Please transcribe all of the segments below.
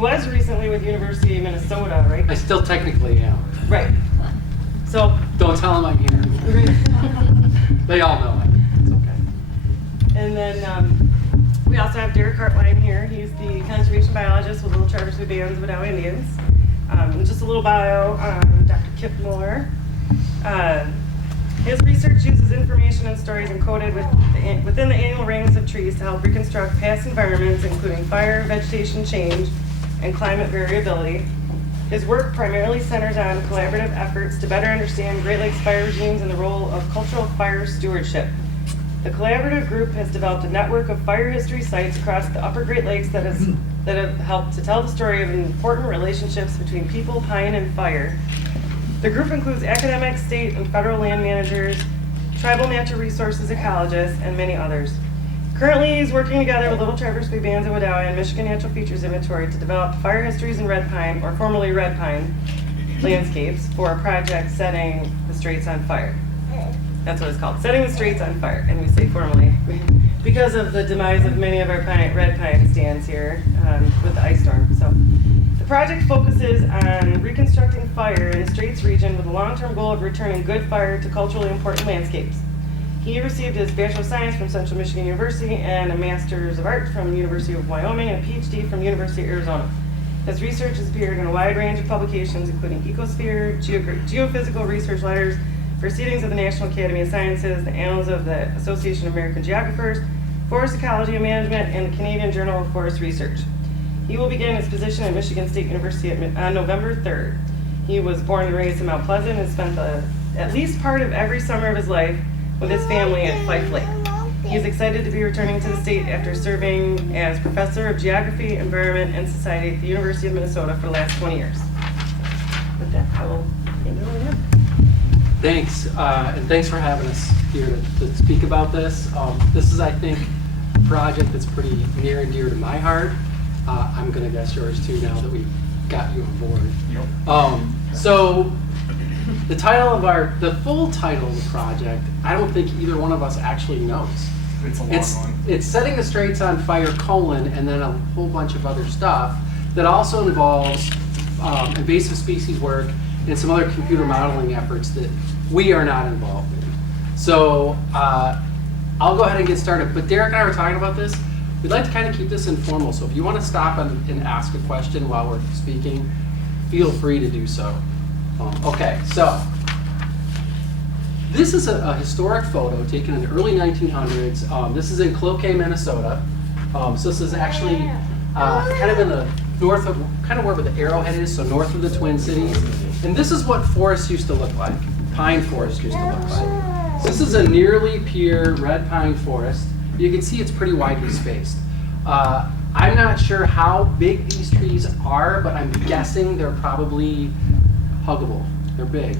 Was recently with University of Minnesota, right? I still technically am. Right. So. Don't tell them I'm here. They all know it. It's okay. And then we also have Derek Hartline here. He's the conservation biologist with Little Traverse Bay Bands of Odawa Indians. Just a little bio on Dr. Kip Kipfmueller. His research uses information and stories encoded within the annual rings of trees to help reconstruct past environments, including fire, vegetation change, and climate variability. His work primarily centers on collaborative efforts to better understand Great Lakes fire regimes and the role of cultural fire stewardship. The collaborative group has developed a network of fire history sites across the upper Great Lakes that have helped to tell the story of important relationships between people, pine, and fire. The group includes academics, state and federal land managers, tribal natural resources ecologists, and many others. Currently, he's working together with Little Traverse Bay Bands of Odawa and Michigan Natural Features Inventory to develop fire histories in red pine, or formerly red pine, landscapes for a project setting the Straits on fire. That's what it's called, setting the Straits on fire, and we say formally because of the demise of many of our red pine stands here with the ice storm. So, the project focuses on reconstructing fire in the Straits region with a long-term goal of returning good fire to culturally important landscapes. He received his Bachelor of Science from Central Michigan University and a Master's of Art from the University of Wyoming and a PhD from the University of Arizona. His research has appeared in a wide range of publications, including Ecosphere, Geophysical Research Letters, Proceedings of the National Academy of Sciences, the Annals of the Association of American Geographers, Forest Ecology and Management, and the Canadian Journal of Forest Research. He will begin his position at Michigan State University on November 3rd. He was born and raised in Mount Pleasant and spent at least part of every summer of his life with his family at Fife Lake. He is excited to be returning to the state after serving as Professor of Geography, Environment, and Society at the University of Minnesota for the last 20 years. With that, I will hand it over to him. Thanks, and thanks for having us here to speak about this. This is, I think, a project that's pretty near and dear to my heart. I'm going to guess yours too now that we've got you on board. Yep. So the full title of the project, I don't think either one of us actually knows. It's a long one. It's Setting the Straits on Fire, and then a whole bunch of other stuff that also involves invasive species work and some other computer modeling efforts that we are not involved in. So I'll go ahead and get started. But Derek and I were talking about this. We'd like to kind of keep this informal. So if you want to stop and ask a question while we're speaking, feel free to do so. Okay, so this is a historic photo taken in the early 1900s. This is in Cloquet, Minnesota. So this is actually kind of in the north of, kind of where the arrowhead is, so north of the Twin Cities. And this is what forests used to look like. Pine forest used to look like. So this is a nearly pure red pine forest. You can see it's pretty widely spaced. I'm not sure how big these trees are, but I'm guessing they're probably huggable. They're big.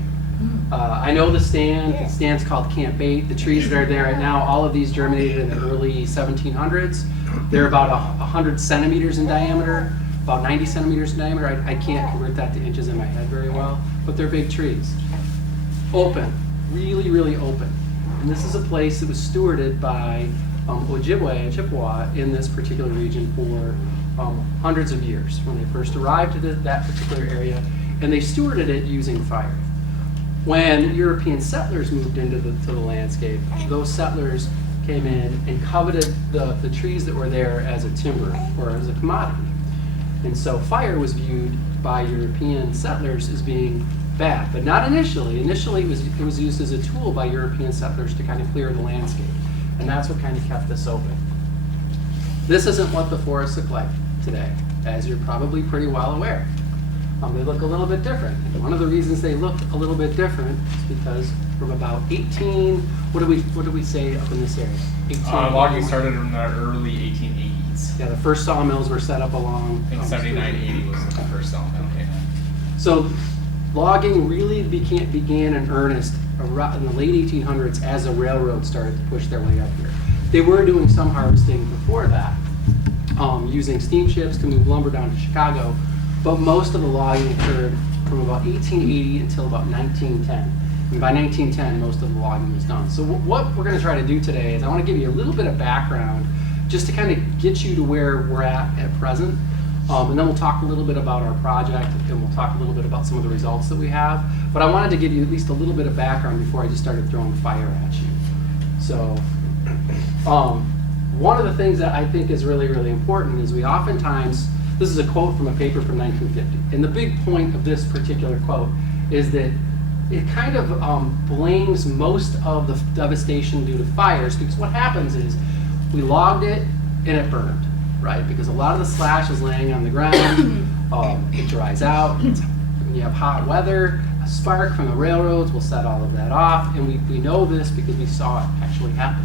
I know the stand's called Camp 8. The trees that are there right now, all of these germinated in the early 1700s. They're about 100 centimeters in diameter, about 90 centimeters in diameter. I can't convert that to inches in my head very well, but they're big trees. Open, really, really open. And this is a place that was stewarded by Ojibwe and Chippewa in this particular region for hundreds of years when they first arrived to that particular area, and they stewarded it using fire. When European settlers moved into the landscape, those settlers came in and coveted the trees that were there as a timber or as a commodity. And so fire was viewed by European settlers as being bad, but not initially. Initially, it was used as a tool by European settlers to kind of clear the landscape. And that's what kind of kept this open. This isn't what the forests look like today, as you're probably pretty well aware. They look a little bit different. And one of the reasons they look a little bit different is because from about what do we say up in this area? Logging started in the early 1880s. Yeah, the first sawmills were set up along. I think 79, 80 was the first sawmill. Okay. So logging really began in earnest in the late 1800s as the railroad started to push their way up here. They were doing some harvesting before that, using steamships to move lumber down to Chicago, but most of the logging occurred from about 1880 until about 1910. And by 1910, most of the logging was done. So what we're going to try to do today is I want to give you a little bit of background just to kind of get you to where we're at present. And then we'll talk a little bit about our project, and we'll talk a little bit about some of the results that we have. But I wanted to give you at least a little bit of background before I just started throwing fire at you. So, one of the things that I think is really, really important is we oftentimes, this is a quote from a paper from 1950, and the big point of this particular quote is that it kind of blames most of the devastation due to fires, because what happens is we logged it and it burned, right? Because a lot of the slash is laying on the ground, it dries out, when you have hot weather, a spark from the railroads will set all of that off, and we know this because we saw it actually happen.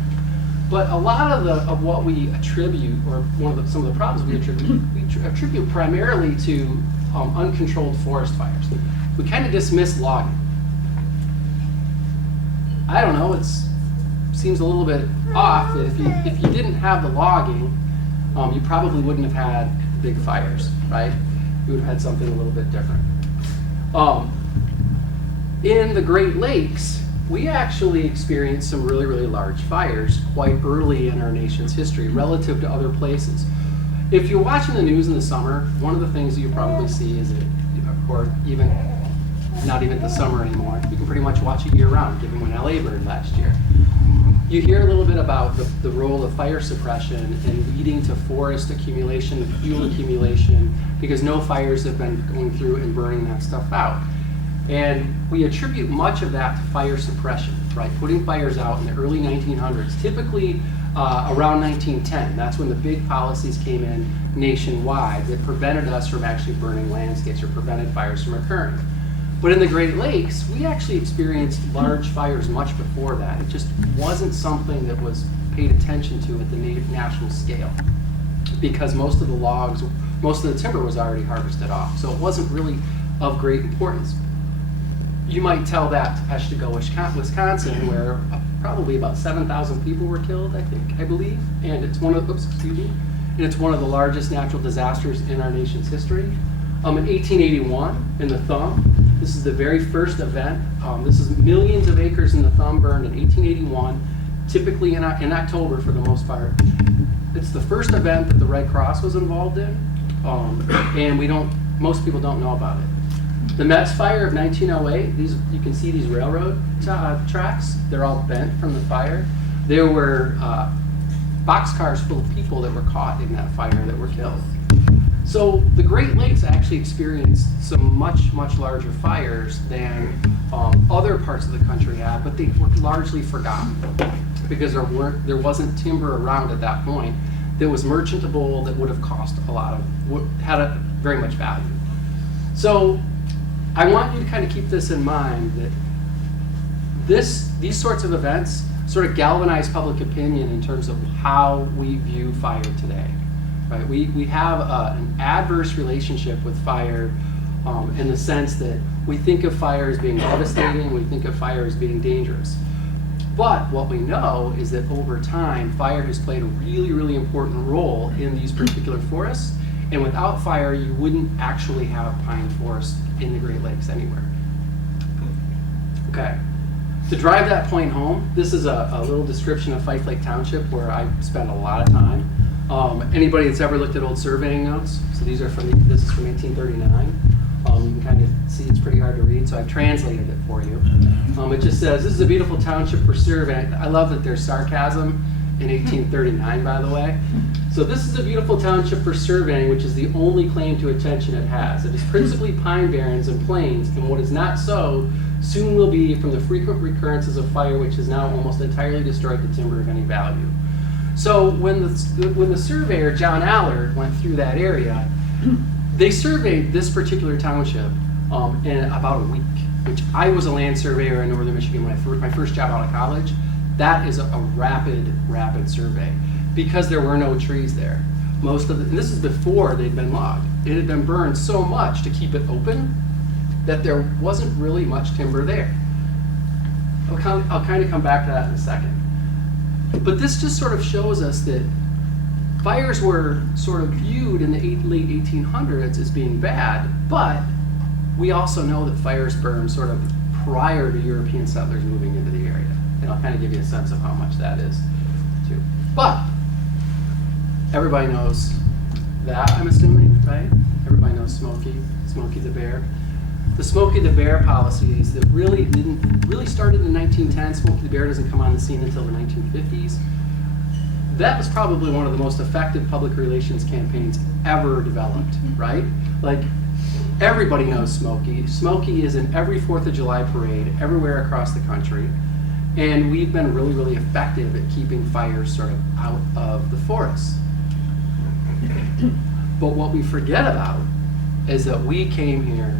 But a lot of what we attribute, or some of the problems we attribute primarily to uncontrolled forest fires. We kind of dismiss logging. I don't know, it seems a little bit off that if you didn't have the logging, you probably wouldn't have had big fires, right? You would have had something a little bit different. In the Great Lakes, we actually experienced some really, really large fires quite early in our nation's history relative to other places. If you're watching the news in the summer, one of the things that you probably see is that, or even not even the summer anymore, you can pretty much watch it year round, given when LA burned last year. You hear a little bit about the role of fire suppression in leading to forest accumulation, fuel accumulation, because no fires have been going through and burning that stuff out. And we attribute much of that to fire suppression, right? Putting fires out in the early 1900s, typically around 1910. That's when the big policies came in nationwide that prevented us from actually burning landscapes or prevented fires from occurring. But in the Great Lakes, we actually experienced large fires much before that. It just wasn't something that was paid attention to at the national scale, because most of the logs, most of the timber was already harvested off. So it wasn't really of great importance. You might tell that to Peshtigo, Wisconsin, where probably about 7,000 people were killed, I believe, and it's one of the largest natural disasters in our nation's history. In 1881, in the Thumb, this is the very first event. This is millions of acres in the Thumb burned in 1881, typically in October for the most part. It's the first event that the Red Cross was involved in, and most people don't know about it. The Metz Fire of 1908, you can see these railroad tracks. They're all bent from the fire. There were boxcars full of people that were caught in that fire that were killed. So the Great Lakes actually experienced some much, much larger fires than other parts of the country had, but they were largely forgotten because there wasn't timber around at that point that was merchantable, that would have cost had very much value. So I want you to kind of keep this in mind, that these sorts of events sort of galvanize public opinion in terms of how we view fire today. Right? We have an adverse relationship with fire in the sense that we think of fire as being devastating, we think of fire as being dangerous. But what we know is that over time, fire has played a really, really important role in these particular forests, and without fire, you wouldn't actually have pine forests in the Great Lakes anywhere. Okay. To drive that point home, this is a little description of Fife Lake Township where I spent a lot of time. Anybody that's ever looked at old surveying notes, so this is from 1839. You can kind of see it's pretty hard to read, so I've translated it for you. It just says, this is a beautiful township for surveying. I love that there's sarcasm in 1839, by the way. So this is a beautiful township for surveying, which is the only claim to attention it has. It is principally pine barrens and plains, and what is not so soon will be from the frequent recurrences of fire, which has now almost entirely destroyed the timber of any value. So when the surveyor, John Allard, went through that area, they surveyed this particular township in about a week, which I was a land surveyor in northern Michigan when my first job out of college. That is a rapid survey because there were no trees there. And this is before they'd been logged. It had been burned so much to keep it open that there wasn't really much timber there. I'll kind of come back to that in a second. But this just sort of shows us that fires were sort of viewed in the late 1800s as being bad, but we also know that fires burned sort of prior to European settlers moving into the area. And I'll kind of give you a sense of how much that is, too. But everybody knows that, I'm assuming, right? Smokey the Bear policies that really started in the 1910s. Smokey the Bear doesn't come on the scene until the 1950s. That was probably one of the most effective public relations campaigns ever developed, right? Like, everybody knows Smokey. Smokey is in every 4th of July parade everywhere across the country. And we've been really, really effective at keeping fires sort of out of the forests. But what we forget about is that we came here,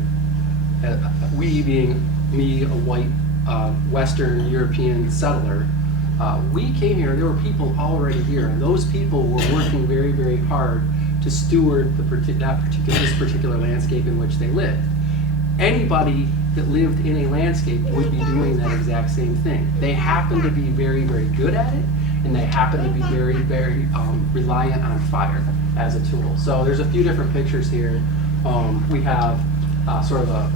we being me, a white Western European settler, we came here, there were people already here, and those people were working very, very hard to steward this particular landscape in which they lived. Anybody that lived in a landscape would be doing that exact same thing. They happen to be very, very good at it, and they happen to be very, very reliant on fire as a tool. So there's a few different pictures here. We have sort of a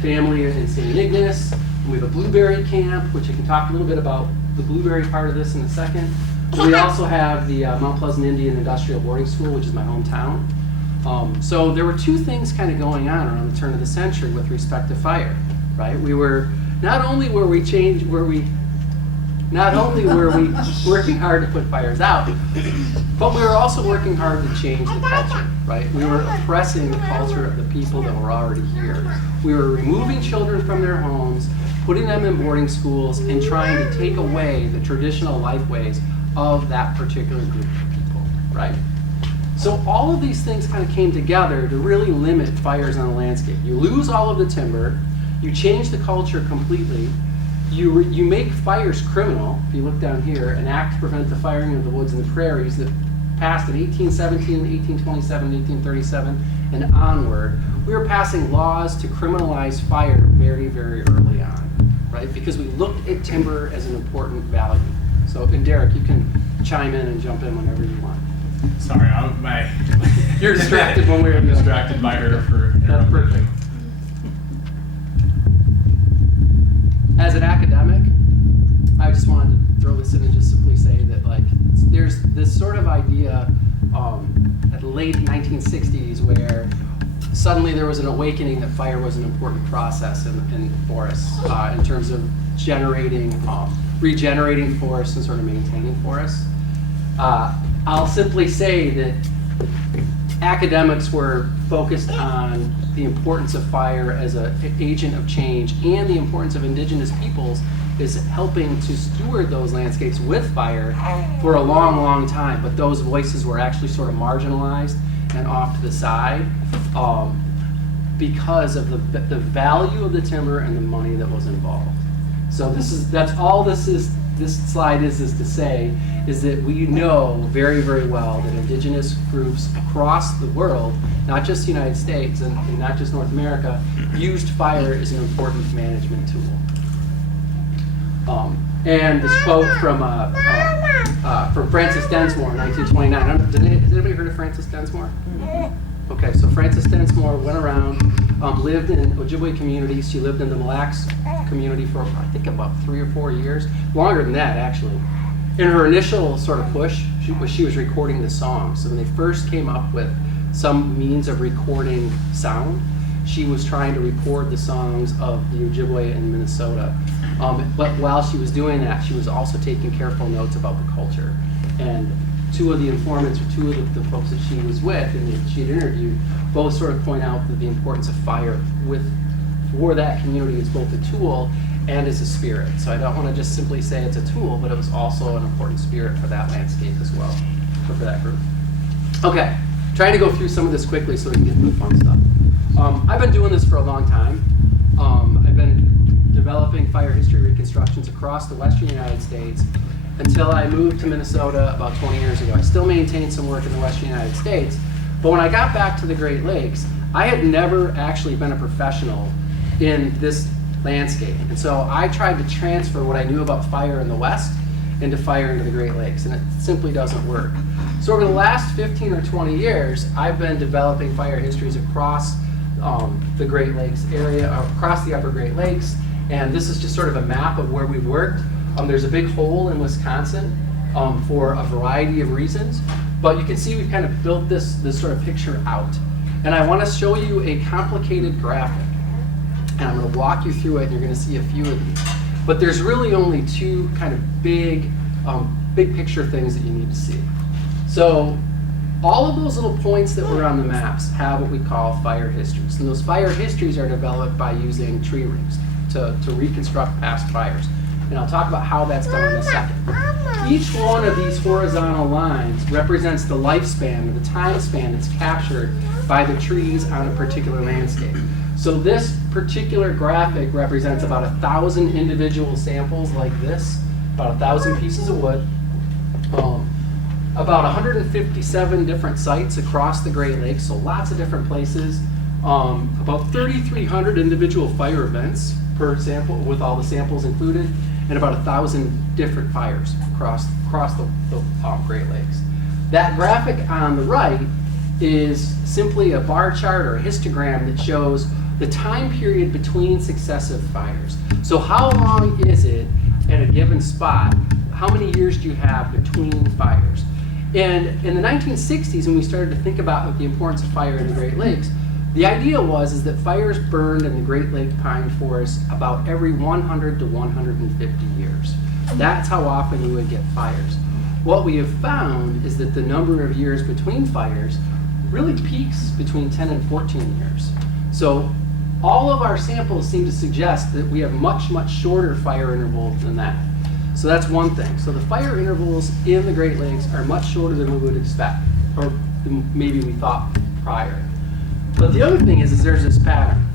family in St. Ignace. We have a blueberry camp, which I can talk a little bit about the blueberry part of this in a second. We also have the Mount Pleasant Indian Industrial Boarding School, which is my hometown. So there were two things kind of going on around the turn of the century with respect to fire, right? We were, not only were we working hard to put fires out, but we were also working hard to change the culture, right? We were oppressing the culture of the people that were already here. We were removing children from their homes, putting them in boarding schools, and trying to take away the traditional life ways of that particular group of people, right? So all of these things kind of came together to really limit fires on the landscape. You lose all of the timber, you change the culture completely, you make fires criminal. If you look down here, an act to prevent the firing of the woods and the prairies that passed in 1817, 1827, 1837, and onward. We were passing laws to criminalize fire very, very early on, right? Because we looked at timber as an important value. So, and Derek, you can chime in and jump in whenever you want. Sorry, You're distracted when we were distracted by her for. That's perfect. As an academic, I just wanted to throw this in and just simply say that, like, there's this sort of idea at the late 1960s where suddenly there was an awakening that fire was an important process in forests in terms of regenerating forests and sort of maintaining forests. I'll simply say that academics were focused on the importance of fire as an agent of change, and the importance of indigenous peoples is helping to steward those landscapes with fire for a long, long time. But those voices were actually sort of marginalized and off to the side because of the value of the timber and the money that was involved. So that's all this slide is to say, is that we know very, very well that indigenous groups across the world, not just the United States and not just North America, used fire as an important management tool. And this quote from Francis Densmore in 1929. Has anybody heard of Francis Densmore? Okay, so Francis Densmore went around, lived in Ojibwe communities. She lived in the Mille Lacs community for, I think, about 3 or 4 years. Longer than that, actually. In her initial sort of push, she was recording the songs. So when they first came up with some means of recording sound, she was trying to record the songs of the Ojibwe in Minnesota. But while she was doing that, she was also taking careful notes about the culture. And two of the informants, or two of the folks that she was with and that she had interviewed, both sort of point out that the importance of fire for that community is both a tool and as a spirit. So I don't want to just simply say it's a tool, but it was also an important spirit for that landscape as well, or for that group. Okay, trying to go through some of this quickly so we can get to the fun stuff. I've been doing this for a long time. I've been developing fire history reconstructions across the western United States until I moved to Minnesota about 20 years ago. I still maintain some work in the western United States, but when I got back to the Great Lakes, I had never actually been a professional in this landscape. And so I tried to transfer what I knew about fire in the West into fire into the Great Lakes, and it simply doesn't work. So over the last 15 or 20 years, I've been developing fire histories across the Great Lakes area, across the upper Great Lakes, and this is just sort of a map of where we've worked. There's a big hole in Wisconsin for a variety of reasons, but you can see we've kind of built this sort of picture out. And I want to show you a complicated graphic. And I'm going to walk you through it, and you're going to see a few of these. But there's really only two kind of big picture things that you need to see. So all of those little points that were on the maps have what we call fire histories. And those fire histories are developed by using tree rings to reconstruct past fires. And I'll talk about how that's done in a second. Each one of these horizontal lines represents the lifespan or the time span that's captured by the trees on a particular landscape. So this particular graphic represents about 1,000 individual samples like this, about 1,000 pieces of wood, about 157 different sites across the Great Lakes, so lots of different places, about 3,300 individual fire events per sample, with all the samples included, and about 1,000 different fires across the Great Lakes. That graphic on the right is simply a bar chart or a histogram that shows the time period between successive fires. So how long is it at a given spot? How many years do you have between fires? And in the 1960s, when we started to think about the importance of fire in the Great Lakes, the idea was that fires burned in the Great Lake pine forest about every 100 to 150 years. That's how often you would get fires. What we have found is that the number of years between fires really peaks between 10 and 14 years. So all of our samples seem to suggest that we have much, much shorter fire intervals than that. So that's one thing. So the fire intervals in the Great Lakes are much shorter than we would expect, or than maybe we thought prior. But the other thing is there's this pattern,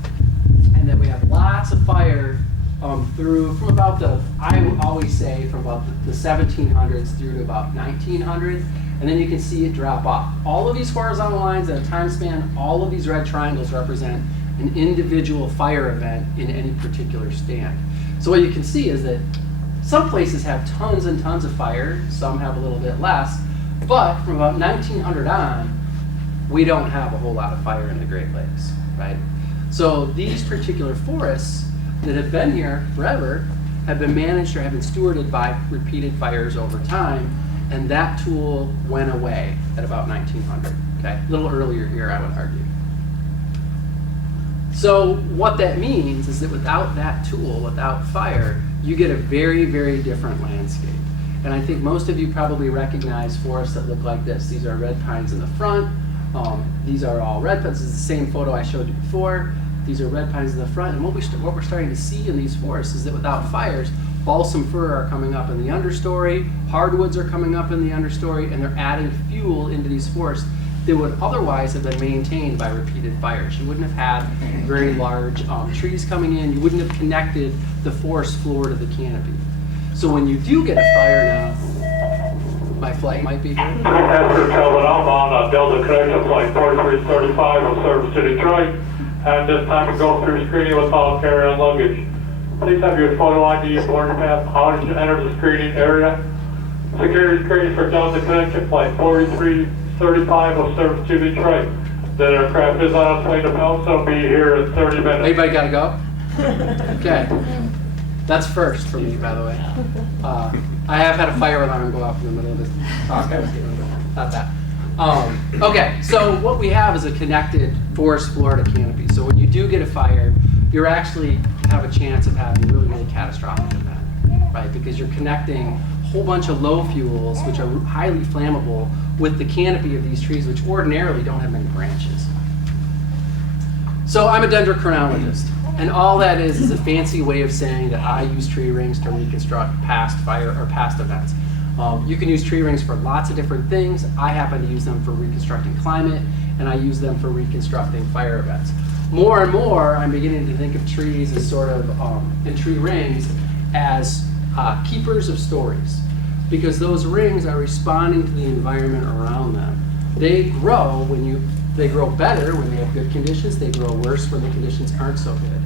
and that we have lots of fire from about I would always say from about the 1700s through to about 1900, and then you can see it drop off. All of these horizontal lines at a time span, all of these red triangles represent an individual fire event in any particular stand. So what you can see is that some places have tons and tons of fire, some have a little bit less, but from about 1900 on, we don't have a whole lot of fire in the Great Lakes, right? So these particular forests that have been here forever have been managed or have been stewarded by repeated fires over time, and that tool went away at about 1900, okay? A little earlier here, I would argue. So what that means is that without that tool, without fire, you get a very, very different landscape. And I think most of you probably recognize forests that look like this. These are red pines in the front. These are all red pines. This is the same photo I showed you before. These are red pines in the front. And what we're starting to see in these forests is that without fires, balsam fir are coming up in the understory, hardwoods are coming up in the understory, and they're adding fuel into these forests that would otherwise have been maintained by repeated fires. You wouldn't have had very large trees coming in. You wouldn't have connected the forest floor to the canopy. So when you do get a fire now, my flight might be here. Pastor Calvin, I'm on Delta Connection Flight 4335 of service to Detroit, and this time to go through screening with all carry-on luggage. Please have your photo ID and boarding pass. How did you enter the screening area? Security screening for Delta Connection Flight 4335 of service to Detroit. The aircraft is on its way to Pelham, be here in 30 minutes. Anybody got to go? Okay. That's first for me, by the way. I have had a fire alarm go off in the middle of this talk. Not that. Okay, so what we have is a connected forest floor to canopy. So when you do get a fire, you actually have a chance of having a really, really catastrophic event, right? Because you're connecting a whole bunch of low fuels, which are highly flammable, with the canopy of these trees, which ordinarily don't have many branches. So I'm a dendrochronologist, and all that is a fancy way of saying that I use tree rings to reconstruct past fire or past events. You can use tree rings for lots of different things. I happen to use them for reconstructing climate, and I use them for reconstructing fire events. More and more, I'm beginning to think of trees as sort of, and tree rings as keepers of stories, because those rings are responding to the environment around them. They grow they grow better when they have good conditions. They grow worse when the conditions aren't so good.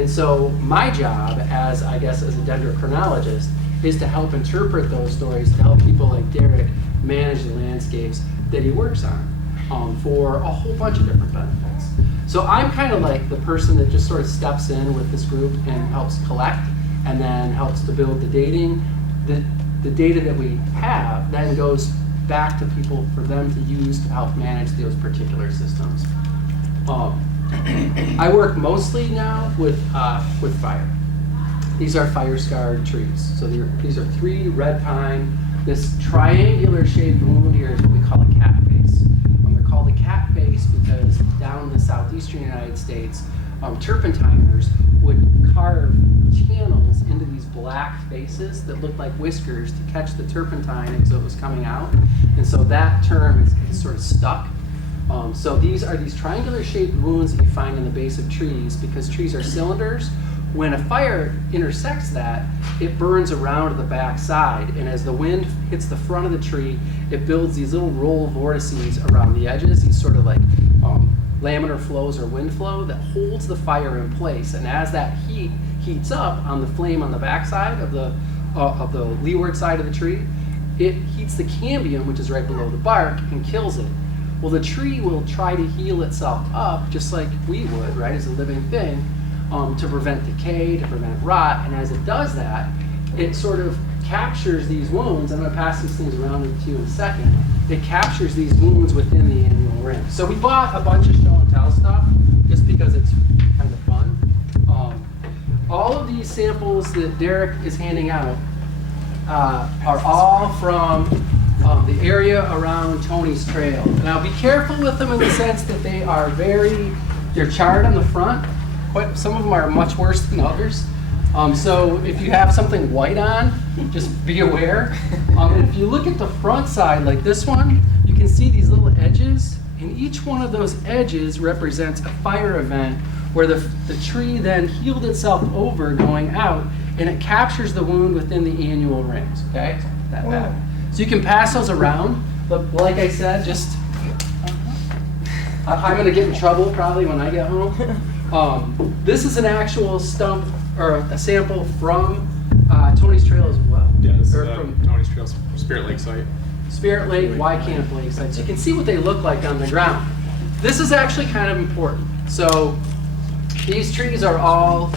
And so my job as a dendrochronologist is to help interpret those stories, to help people like Derek manage the landscapes that he works on for a whole bunch of different benefits. So I'm kind of like the person that just sort of steps in with this group and helps collect and then helps to build the dating. The data that we have then goes back to people for them to use to help manage those particular systems. I work mostly now with fire. These are fire-scarred trees. So these are 3 red pine. This triangular shaped wound here is what we call a cat face. They're called a cat face because down in the southeastern United States, turpentiners would carve channels into these black faces that looked like whiskers to catch the turpentine as it was coming out. And so that term is sort of stuck. So these are these triangular shaped wounds that you find in the base of trees because trees are cylinders. When a fire intersects that, it burns around to the back side, and as the wind hits the front of the tree, it builds these little roll vortices around the edges, these sort of like laminar flows or wind flow that holds the fire in place. And as that heat heats up on the flame on the back side of the leeward side of the tree, it heats the cambium, which is right below the bark, and kills it. Well, the tree will try to heal itself up just like we would, right, as a living thing, to prevent decay, to prevent rot, and as it does that, it sort of captures these wounds. I'm going to pass these things around to you in a second. It captures these wounds within the annual ring. So we bought a bunch of show and tell stuff just because it's kind of fun. All of these samples that Derek is handing out are all from the area around Tony's Trail. Now be careful with them in the sense that they're charred on the front. But some of them are much worse than others. So if you have something white on, just be aware. And if you look at the front side, like this one, you can see these little edges, and each one of those edges represents a fire event where the tree then healed itself over going out, and it captures the wound within the annual rings, okay? That bad. So you can pass those around, but like I said, just, I'm gonna get in trouble probably when I get home. This is an actual stump or a sample from Tony's Trail as well. Yeah, this or is from Tony's Trail Spirit Lake site. Spirit Lake, Camp Lake site. So you can see what they look like on the ground. This is actually kind of important. So these trees are all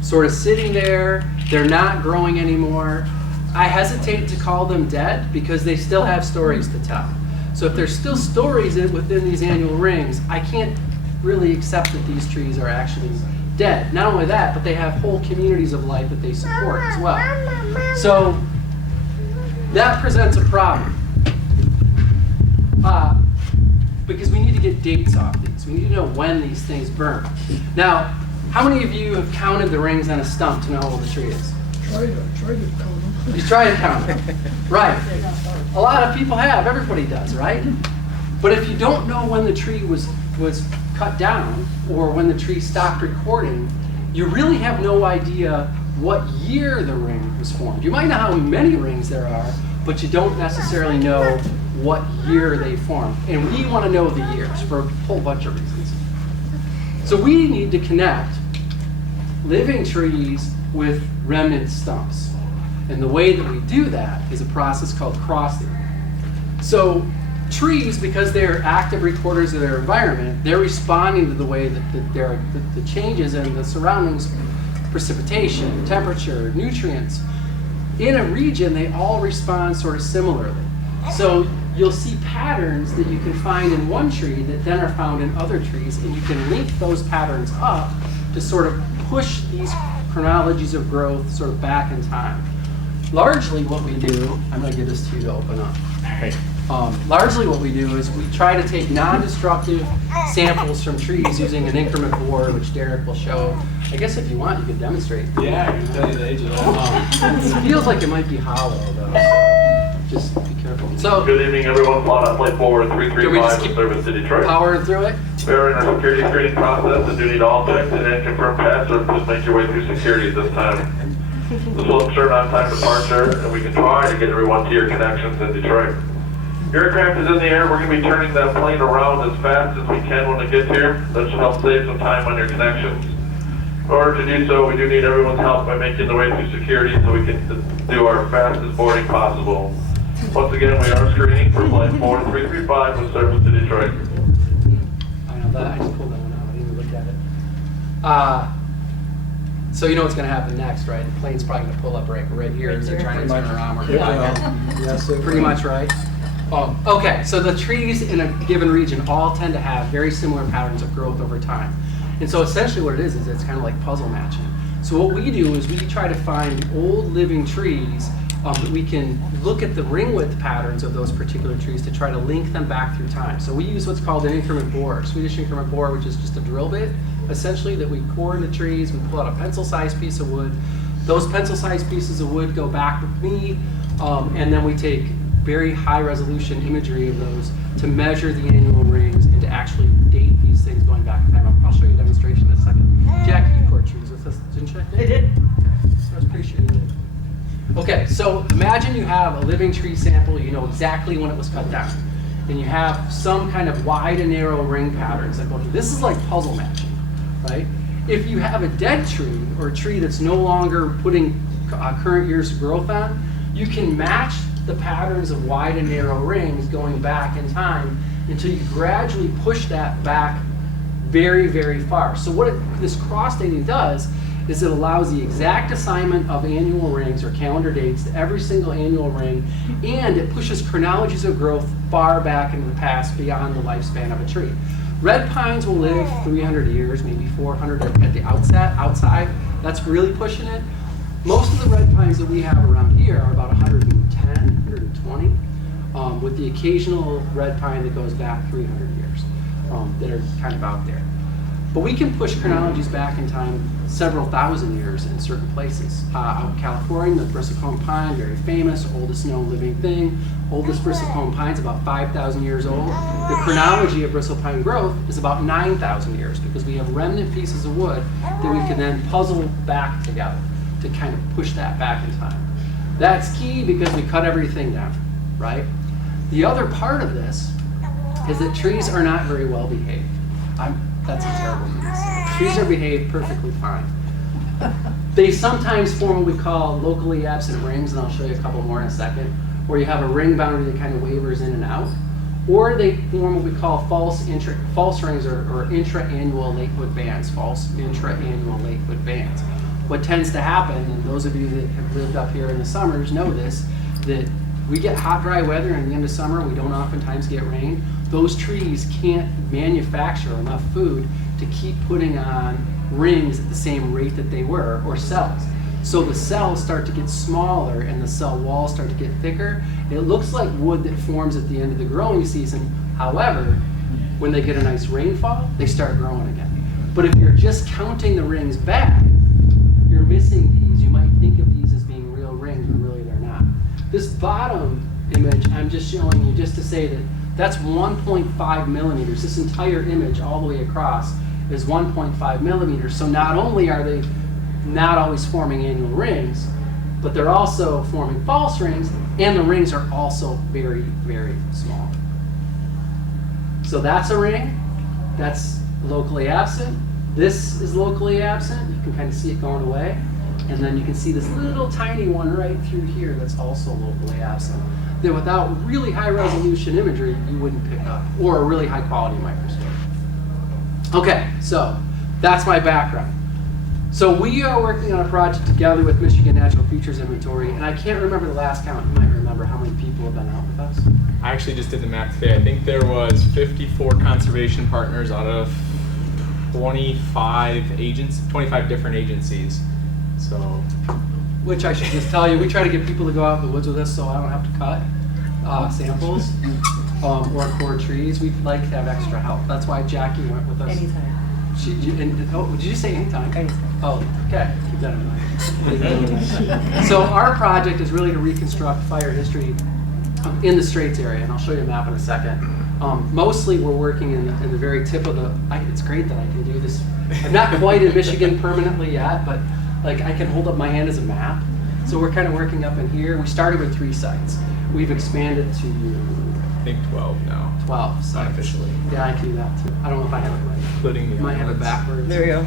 sort of sitting there. They're not growing anymore. I hesitate to call them dead because they still have stories to tell. So if there's still stories within these annual rings, I can't really accept that these trees are actually dead. Not only that, but they have whole communities of life that they support as well. So that presents a problem because we need to get dates off these. We need to know when these things burn. Now, how many of you have counted the rings on a stump to know how old the tree is? Try to count them. You try to count them. Right. A lot of people have. Everybody does, right? But if you don't know when the tree was cut down or when the tree stopped recording, you really have no idea what year the ring was formed. You might know how many rings there are, but you don't necessarily know what year they formed. And we want to know the years for a whole bunch of reasons. So we need to connect living trees with remnant stumps. And the way that we do that is a process called crossing. So trees, because they're active recorders of their environment, they're responding to the way that the changes in the surroundings, precipitation, temperature, nutrients. In a region, they all respond sort of similarly. So you'll see patterns that you can find in one tree that then are found in other trees, and you can link those patterns up to sort of push these chronologies of growth sort of back in time. Largely what we do, I'm going to give this to you to open up. Largely what we do is we try to take non-destructive samples from trees using an increment board, which Derek will show. I guess if you want, you could demonstrate. Yeah, I can tell you the age of that. It feels like it might be hollow, though, so just be careful. So, Good evening, everyone. Plot on plate forward Can we just 335 keep of Service to Detroit. powering through it. We are in our security screening process and do need all checks and confirm pass, or please make your way through security at this time. This will ensure on-time departure, and we can try to get everyone to your connections in Detroit. Your aircraft is in the air. We're going to be turning that plane around as fast as we can when it gets here. That should help save some time on your connections. In order to do so, we do need everyone's help by making the way through security so we can do our fastest boarding possible. Once again, we are screening for flight 4335 with service to Detroit. I know that. I just pulled that one out. I didn't even look at it. So you know what's going to happen next, right? The plane's probably going to pull up right here as they're trying to turn around. We're Yes, pretty much right. Okay, so the trees in a given region all tend to have very similar patterns of growth over time. And so essentially what it is it's kind of like puzzle matching. So what we do is we try to find old living trees that we can look at the ring width patterns of those particular trees to try to link them back through time. So we use what's called an increment bore, Swedish increment bore, which is just a drill bit, essentially, that we core into trees. We pull out a pencil-sized piece of wood. Those pencil-sized pieces of wood go back with me, and then we take very high-resolution imagery of those to measure the annual rings and to actually date these things going back in time. I'll show you a demonstration in a second. Jackie, you core trees with us, didn't you? I did. I was pretty sure you did. Okay, so imagine you have a living tree sample, you know exactly when it was cut down, and you have some kind of wide and narrow ring patterns that go through. This is like puzzle matching, right? If you have a dead tree or a tree that's no longer putting current year's growth on, you can match the patterns of wide and narrow rings going back in time until you gradually push that back very, very far. So what this cross dating does is it allows the exact assignment of annual rings or calendar dates to every single annual ring, and it pushes chronologies of growth far back into the past beyond the lifespan of a tree. Red pines will live 300 years, maybe 400 at the outside. That's really pushing it. Most of the red pines that we have around here are about 110, 120, with the occasional red pine that goes back 300 years that are kind of out there. But we can push chronologies back in time several thousand years in certain places. Out in California, the bristlecone pine, very famous, oldest known living thing. Oldest bristlecone pine is about 5,000 years old. The chronology of bristlecone growth is about 9,000 years because we have remnant pieces of wood that we can then puzzle back together to kind of push that back in time. That's key because we cut everything down, right? The other part of this is that trees are not very well behaved. That's a terrible thing to say. Trees are behaved perfectly fine. They sometimes form what we call locally absent rings, and I'll show you a couple more in a second, where you have a ring boundary that kind of wavers in and out. Or they form what we call false rings or intra-annual latewood bands, false intra-annual latewood bands. What tends to happen, and those of you that have lived up here in the summers know this, that we get hot, dry weather, and at the end of summer we don't oftentimes get rain. Those trees can't manufacture enough food to keep putting on rings at the same rate that they were, or cells. So the cells start to get smaller and the cell walls start to get thicker. It looks like wood that forms at the end of the growing season. However, when they get a nice rainfall, they start growing again. But if you're just counting the rings back, you're missing these. You might think of these as being real rings, but really they're not. This bottom image I'm just showing you just to say that that's 1.5 millimeters. This entire image all the way across is 1.5 millimeters. So not only are they not always forming annual rings, but they're also forming false rings, and the rings are also very, very small. So that's a ring. That's locally absent. This is locally absent. You can kind of see it going away. And then you can see this little tiny one right through here that's also locally absent, that without really high resolution imagery, you wouldn't pick up, or a really high quality microscope. Okay, so that's my background. So we are working on a project together with Michigan Natural Features Inventory, and I can't remember the last count. You might remember how many people have been out with us. I actually just did the math today. I think there was 54 conservation partners out of 25 different agencies. So, which I should just tell you, we try to get people to go out in the woods with us so I don't have to cut samples or core trees. We'd like to have extra help. That's why Jackie went with us. Anytime. Did you say anytime? Anytime. Oh, okay. Keep that in mind. So our project is really to reconstruct fire history in the Straits area, and I'll show you a map in a second. Mostly we're working in the very tip of the, it's great that I can do this. I'm not quite in Michigan permanently yet, but like I can hold up my hand as a map. So we're kind of working up in here. We started with 3 sites. We've expanded to, I think 12 now. 12 sites. Unofficially. Yeah, I can do that too. I don't know if I have it right. Including the I might have it islands. backwards. There we go.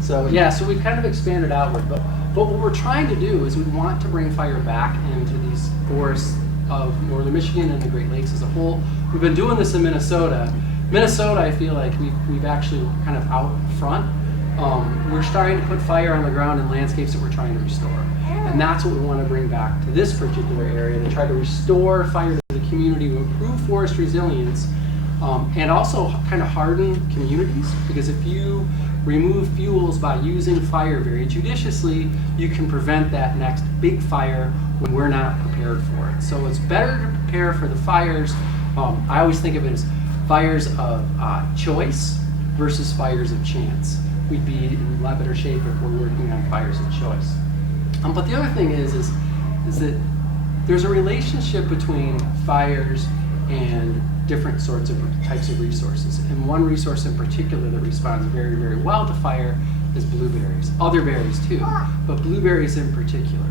So yeah, so we've kind of expanded outward, but what we're trying to do is we want to bring fire back into these forests of northern Michigan and the Great Lakes as a whole. We've been doing this in Minnesota. Minnesota, I feel like we've actually kind of out front. We're starting to put fire on the ground in landscapes that we're trying to restore. And that's what we want to bring back to this particular area, to try to restore fire to the community, to improve forest resilience, and also kind of harden communities. Because if you remove fuels by using fire very judiciously, you can prevent that next big fire when we're not prepared for it. So it's better to prepare for the fires. I always think of it as fires of choice versus fires of chance. We'd be in a lot better shape if we're working on fires of choice. But the other thing is that there's a relationship between fires and different sorts of types of resources. And one resource in particular that responds very, very well to fire is blueberries. Other berries too, but blueberries in particular.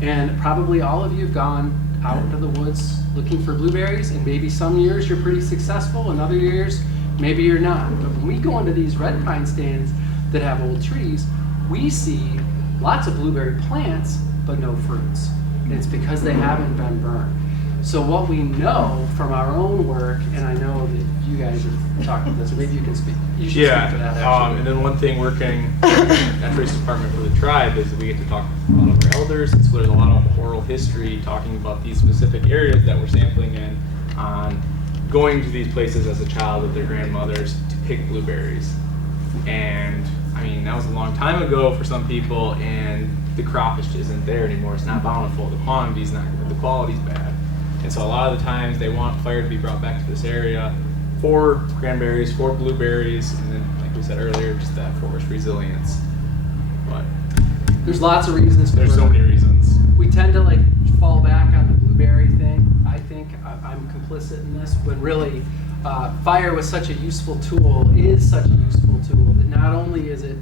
And probably all of you have gone out into the woods looking for blueberries, and maybe some years you're pretty successful, and other years maybe you're not. But when we go into these red pine stands that have old trees, we see lots of blueberry plants, but no fruits. And it's because they haven't been burned. So what we know from our own work, and I know that you guys have talked about this, so maybe you can speak. You should speak to that actually. And then one thing working at Straits Department for the tribe is that we get to talk with a lot of our elders. And so there's a lot of oral history talking about these specific areas that we're sampling in, on going to these places as a child with their grandmothers to pick blueberries. And I mean, that was a long time ago for some people, and the crop just isn't there anymore. It's not bountiful. The quantity's not good. The quality's bad. And so a lot of the times they want fire to be brought back to this area for cranberries, for blueberries, and then, like we said earlier, just that forest resilience. But There's lots of reasons for there's so burn. many reasons. We tend to like fall back on the blueberry thing. I think I'm complicit in this, when really fire was such a useful tool, is such a useful tool, that not only is it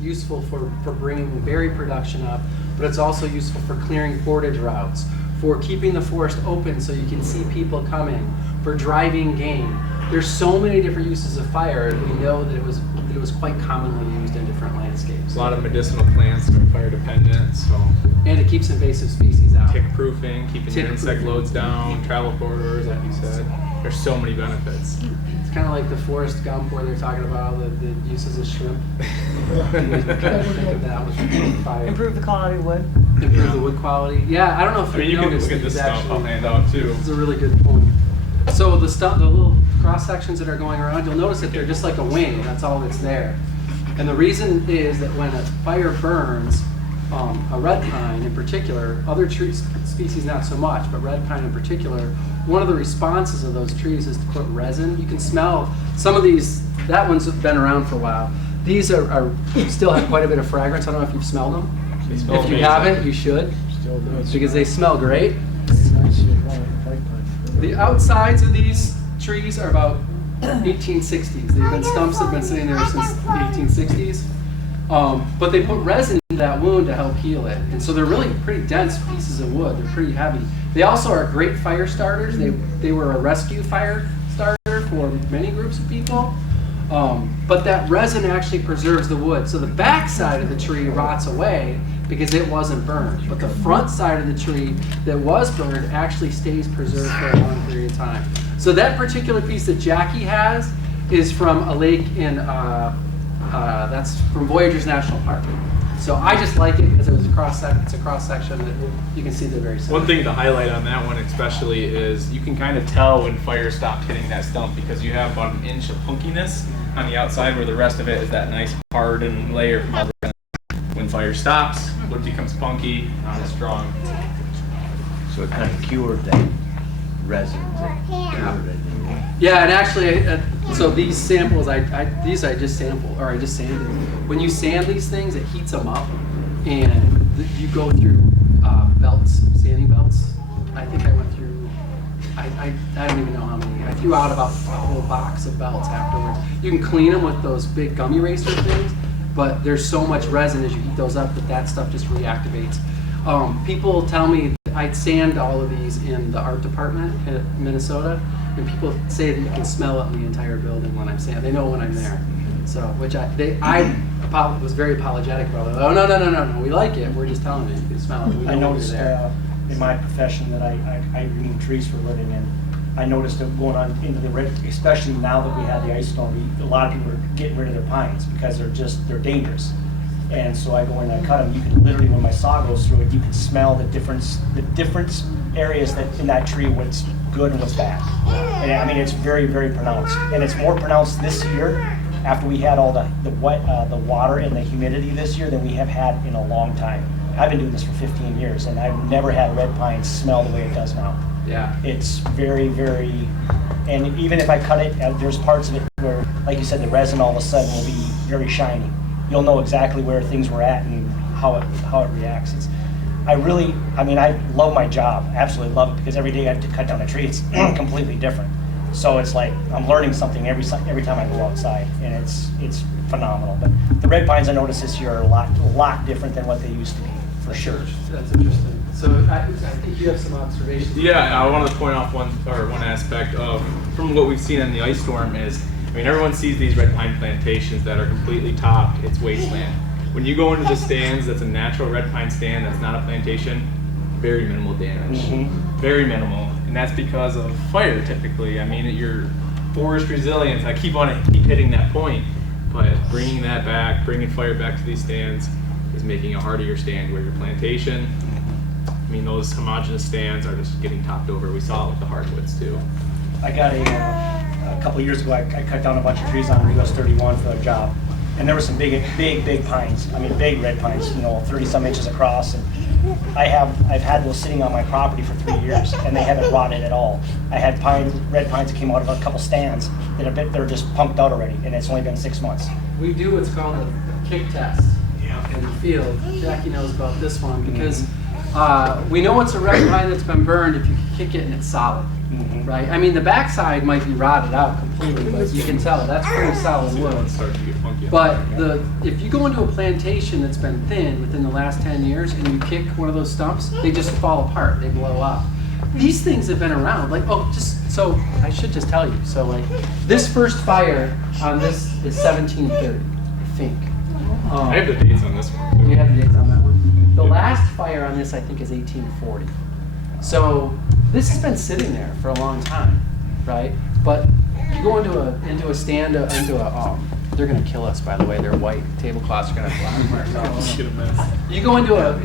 useful for bringing berry production up, but it's also useful for clearing portage routes, for keeping the forest open so you can see people coming, for driving game. There's so many different uses of fire, and we know that it was quite commonly used in different landscapes. There's a lot of medicinal plants that are fire dependent, so And it keeps invasive species out. tick proofing, keeping your insect Tick-proofing. loads down, travel corridors, like you said. There's so many benefits. It's kind of like the Forrest Gump where they're talking about the uses of shrimp. Kind of think of that with fire. Improve the quality of wood. Improve the wood quality. Yeah, I don't know if I mean, you can noticed look at this these stuff I'll actually. hand out too. This is a really good point. So the little cross sections that are going around, you'll notice that they're just like a wing. That's all that's there. And the reason is that when a fire burns, a red pine in particular, other tree species not so much, but red pine in particular, one of the responses of those trees is to put resin. You can smell some of these. That one's been around for a while. These are still have quite a bit of fragrance. I don't know if you've smelled them. They smell If you amazing. haven't, you should, Still does. because they smell great. Very nice, you want a pipe pipe. The outsides of these trees are about 1860s. They've been stumps that have been sitting there since the 1860s. But they put resin in that wound to help heal it. And so they're really pretty dense pieces of wood. They're pretty heavy. They also are great fire starters. They were a rescue fire starter for many groups of people. But that resin actually preserves the wood. So the back side of the tree rots away because it wasn't burned. But the front side of the tree that was burned actually stays preserved for a long period of time. So that particular piece that Jackie has is from a lake in, that's from Voyageurs National Park. So I just like it because it's a cross section that you can see they're very similar. One thing to highlight on that one especially is you can kind of tell when fire stopped hitting that stump because you have about an inch of punkiness on the outside where the rest of it is that nice hardened layer from all the. When fire stops, wood becomes punky, not as strong. So it kind of cured that resin. Cured it. Yeah, and actually, so these samples, I just sampled, or I just sanded. When you sand these things, it heats them up, and you go through belts, sanding belts. I think I went through, I don't even know how many. I threw out about a whole box of belts afterwards. You can clean them with those big gummy eraser things, but there's so much resin as you heat those up that stuff just reactivates. People tell me I'd sand all of these in the art department at Minnesota, and people say that you can smell it in the entire building when I'm sanding. They know when I'm there. So, which I was very apologetic about it. Oh, no, we like it. We're just telling you, you can smell it. We I know noticed you're there. in my profession that I remove trees for a living, and I noticed that going on into the red, especially now that we had the ice storm, a lot of people are getting rid of their pines because they're dangerous. And so I go in and I cut them. You can literally, when my saw goes through it, you can smell the different areas that in that tree, what's good and what's bad. And I mean, it's very, very pronounced. And it's more pronounced this year after we had all the water and the humidity this year than we have had in a long time. I've been doing this for 15 years, and I've never had red pine smell the way it does now. Yeah. It's very, very, and even if I cut it, there's parts of it where, like you said, the resin all of a sudden will be very shiny. You'll know exactly where things were at and how it reacts. I love my job, absolutely love it, because every day I have to cut down a tree, it's completely different. So it's like I'm learning something every time I go outside, and it's phenomenal. But the red pines I noticed this year are a lot different than what they used to be, for sure. That's interesting. So I think you have some observations. Yeah, I wanted to point off one aspect of from what we've seen in the ice storm is, everyone sees these red pine plantations that are completely topped. It's wasteland. When you go into the stands, that's a natural red pine stand. That's not a plantation. Very minimal damage. Very minimal, and that's because of fire. Typically, your forest resilience. I keep hitting that point, but bringing fire back to these stands is making a hardier stand. Where your plantation, those homogeneous stands are just getting topped over. We saw it with the hardwoods too. I got a couple of years ago, I cut down a bunch of trees on Rigos 31 for a job. And there were some big pines, big red pines, 30-some inches across. And I've had those sitting on my property for 3 years, and they haven't rotted at all. I had red pines that came out of a couple stands that they're just punked out already, and it's only been 6 months. We do what's called a kick test in the field. Jackie knows about this one because we know it's a red pine that's been burned if you kick it and it's solid. Right? The backside might be rotted out completely, but you can tell that's pretty solid wood. But if you go into a plantation that's been thinned within the last 10 years and you kick one of those stumps, they just fall apart. They blow up. These things have been around. So I should just tell you. So this first fire on this is 1730, I think. I have the dates on this one. You have the dates on that one. The last fire on this I think is 1840. So this has been sitting there for a long time, right? But you go into a stand, they're gonna kill us, by the way. They're white tablecloths are gonna fly. You go into a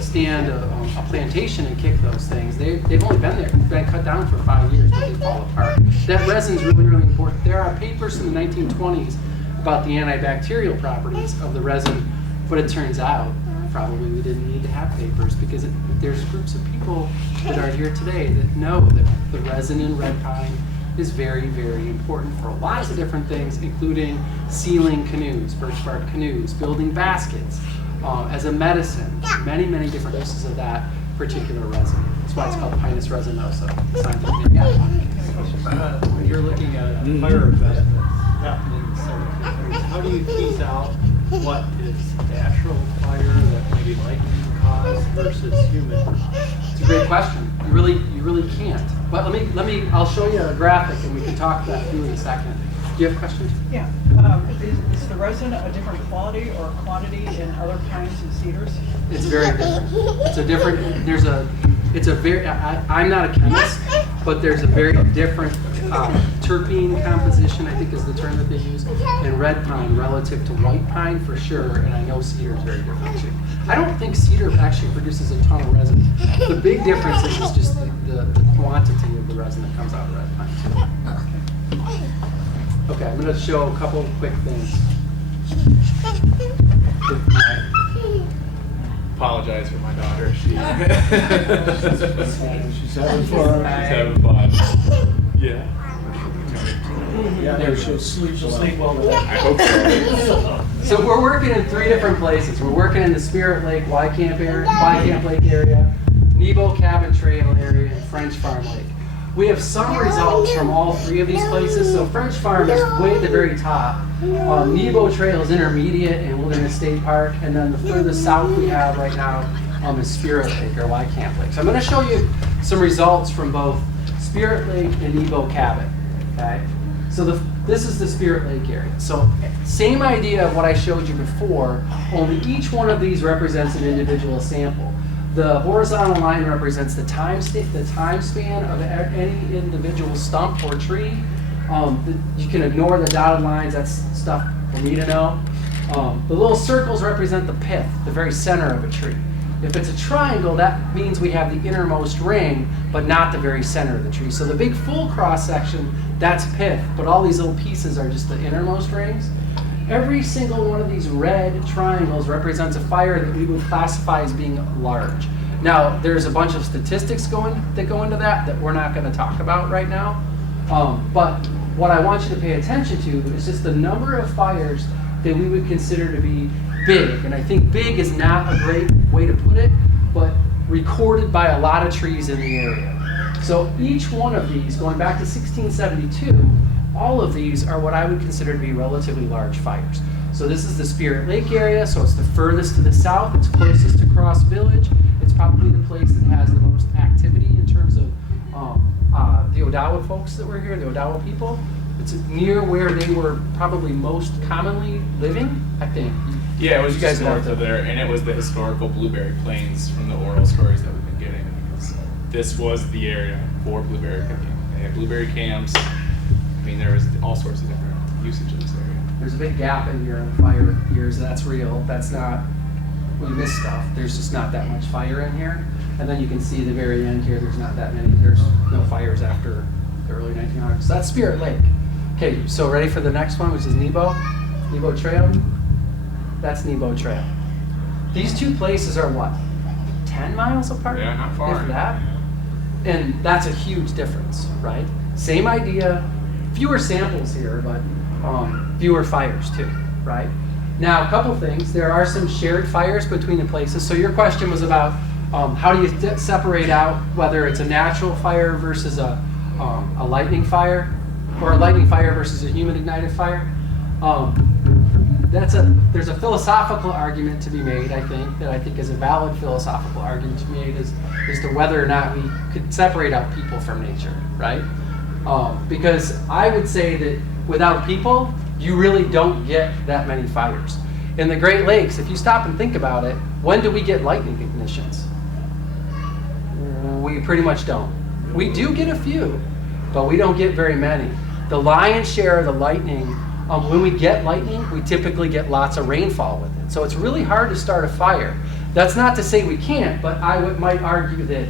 stand, a plantation, and kick those things. They've only been there, been cut down for 5 years, but they fall apart. That resin's really, really important. There are papers in the 1920s about the antibacterial properties of the resin, but it turns out probably we didn't need to have papers because there's groups of people that are here today that know that the resin in red pine is very, very important for lots of different things, including sealing canoes, birch bark canoes, building baskets, as a medicine, many, many different uses of that particular resin. That's why it's called Pinus resinosa. Scientific name. When you're looking at a fire event that happened in the 1700s, how do you tease out what is natural fire that maybe lightning caused versus human? It's a great question. You really can't. But I'll show you a graphic and we can talk that through in a second. Do you have questions? Yeah. Is the resin a different quality or quantity in other pines and cedars? It's very different. I'm not a chemist, but there's a very different terpene composition, I think is the term that they use, in red pine relative to white pine for sure, and I know cedar is very different too. I don't think cedar actually produces a ton of resin. The big difference is just the quantity of the resin that comes out of red pine too. Okay, I'm going to show a couple of quick things. Apologize for my daughter. She's having fun. having fun. Yeah. Yeah, she'll sleep well I hope so. So we're working in 3 different places. We're working in the Spirit Lake Camp Lake area, Nebo Cabin Trail area, and French Farm Lake. We have some results from all 3 of these places. So French Farm is way at the very top. Nebo Trail is intermediate in Wilderness State Park, and then the furthest south we have right now is Spirit Lake or Camp Lake. So I'm going to show you some results from both Spirit Lake and Nebo Cabin. Okay, so this is the Spirit Lake area. So same idea of what I showed you before, only each one of these represents an individual sample. The horizontal line represents the time span of any individual stump or tree. You can ignore the dotted lines, that's stuff for me to know. The little circles represent the pith, the very center of a tree. If it's a triangle, that means we have the innermost ring, but not the very center of the tree. So the big full cross section, that's pith, but all these little pieces are just the innermost rings. Every single one of these red triangles represents a fire that we would classify as being large. Now, there's a bunch of statistics that go into that we're not going to talk about right now. But what I want you to pay attention to is just the number of fires that we would consider to be big. And I think big is not a great way to put it, but recorded by a lot of trees in the area. So each one of these, going back to 1672, all of these are what I would consider to be relatively large fires. So this is the Spirit Lake area, so it's the furthest to the south, it's closest to Cross Village. It's probably the place that has the most activity in terms of the Odawa folks that were here, the Odawa people. It's near where they were probably most commonly living, I think. Yeah, it was You guys just know north of there, and it was the historical blueberry plains from the oral stories that we've been getting. This was the area for blueberry picking. They had blueberry camps. I mean, there was all sorts of different usage of this area. There's a big gap in here in fire years. That's real. That's not, we miss stuff. There's just not that much fire in here. And then you can see the very end here, there's not that many. There's no fires after the early 1900s. So that's Spirit Lake. Okay, so ready for the next one, which is Nebo Trail? That's Nebo Trail. These two places are what? 10 miles apart? Yeah, not far. If that. And that's a huge difference, right? Same idea, fewer samples here, but fewer fires too, right? Now, a couple things. There are some shared fires between the places. So your question was about how do you separate out whether it's a natural fire versus a lightning fire, or a lightning fire versus a human ignited fire? There's a philosophical argument to be made, I think is a valid philosophical argument to be made as to whether or not we could separate out people from nature, right? Because I would say that without people, you really don't get that many fires. In the Great Lakes, if you stop and think about it, when do we get lightning ignitions? We pretty much don't. We do get a few, but we don't get very many. The lion's share of the lightning, when we get lightning, we typically get lots of rainfall with it. So it's really hard to start a fire. That's not to say we can't, but I might argue that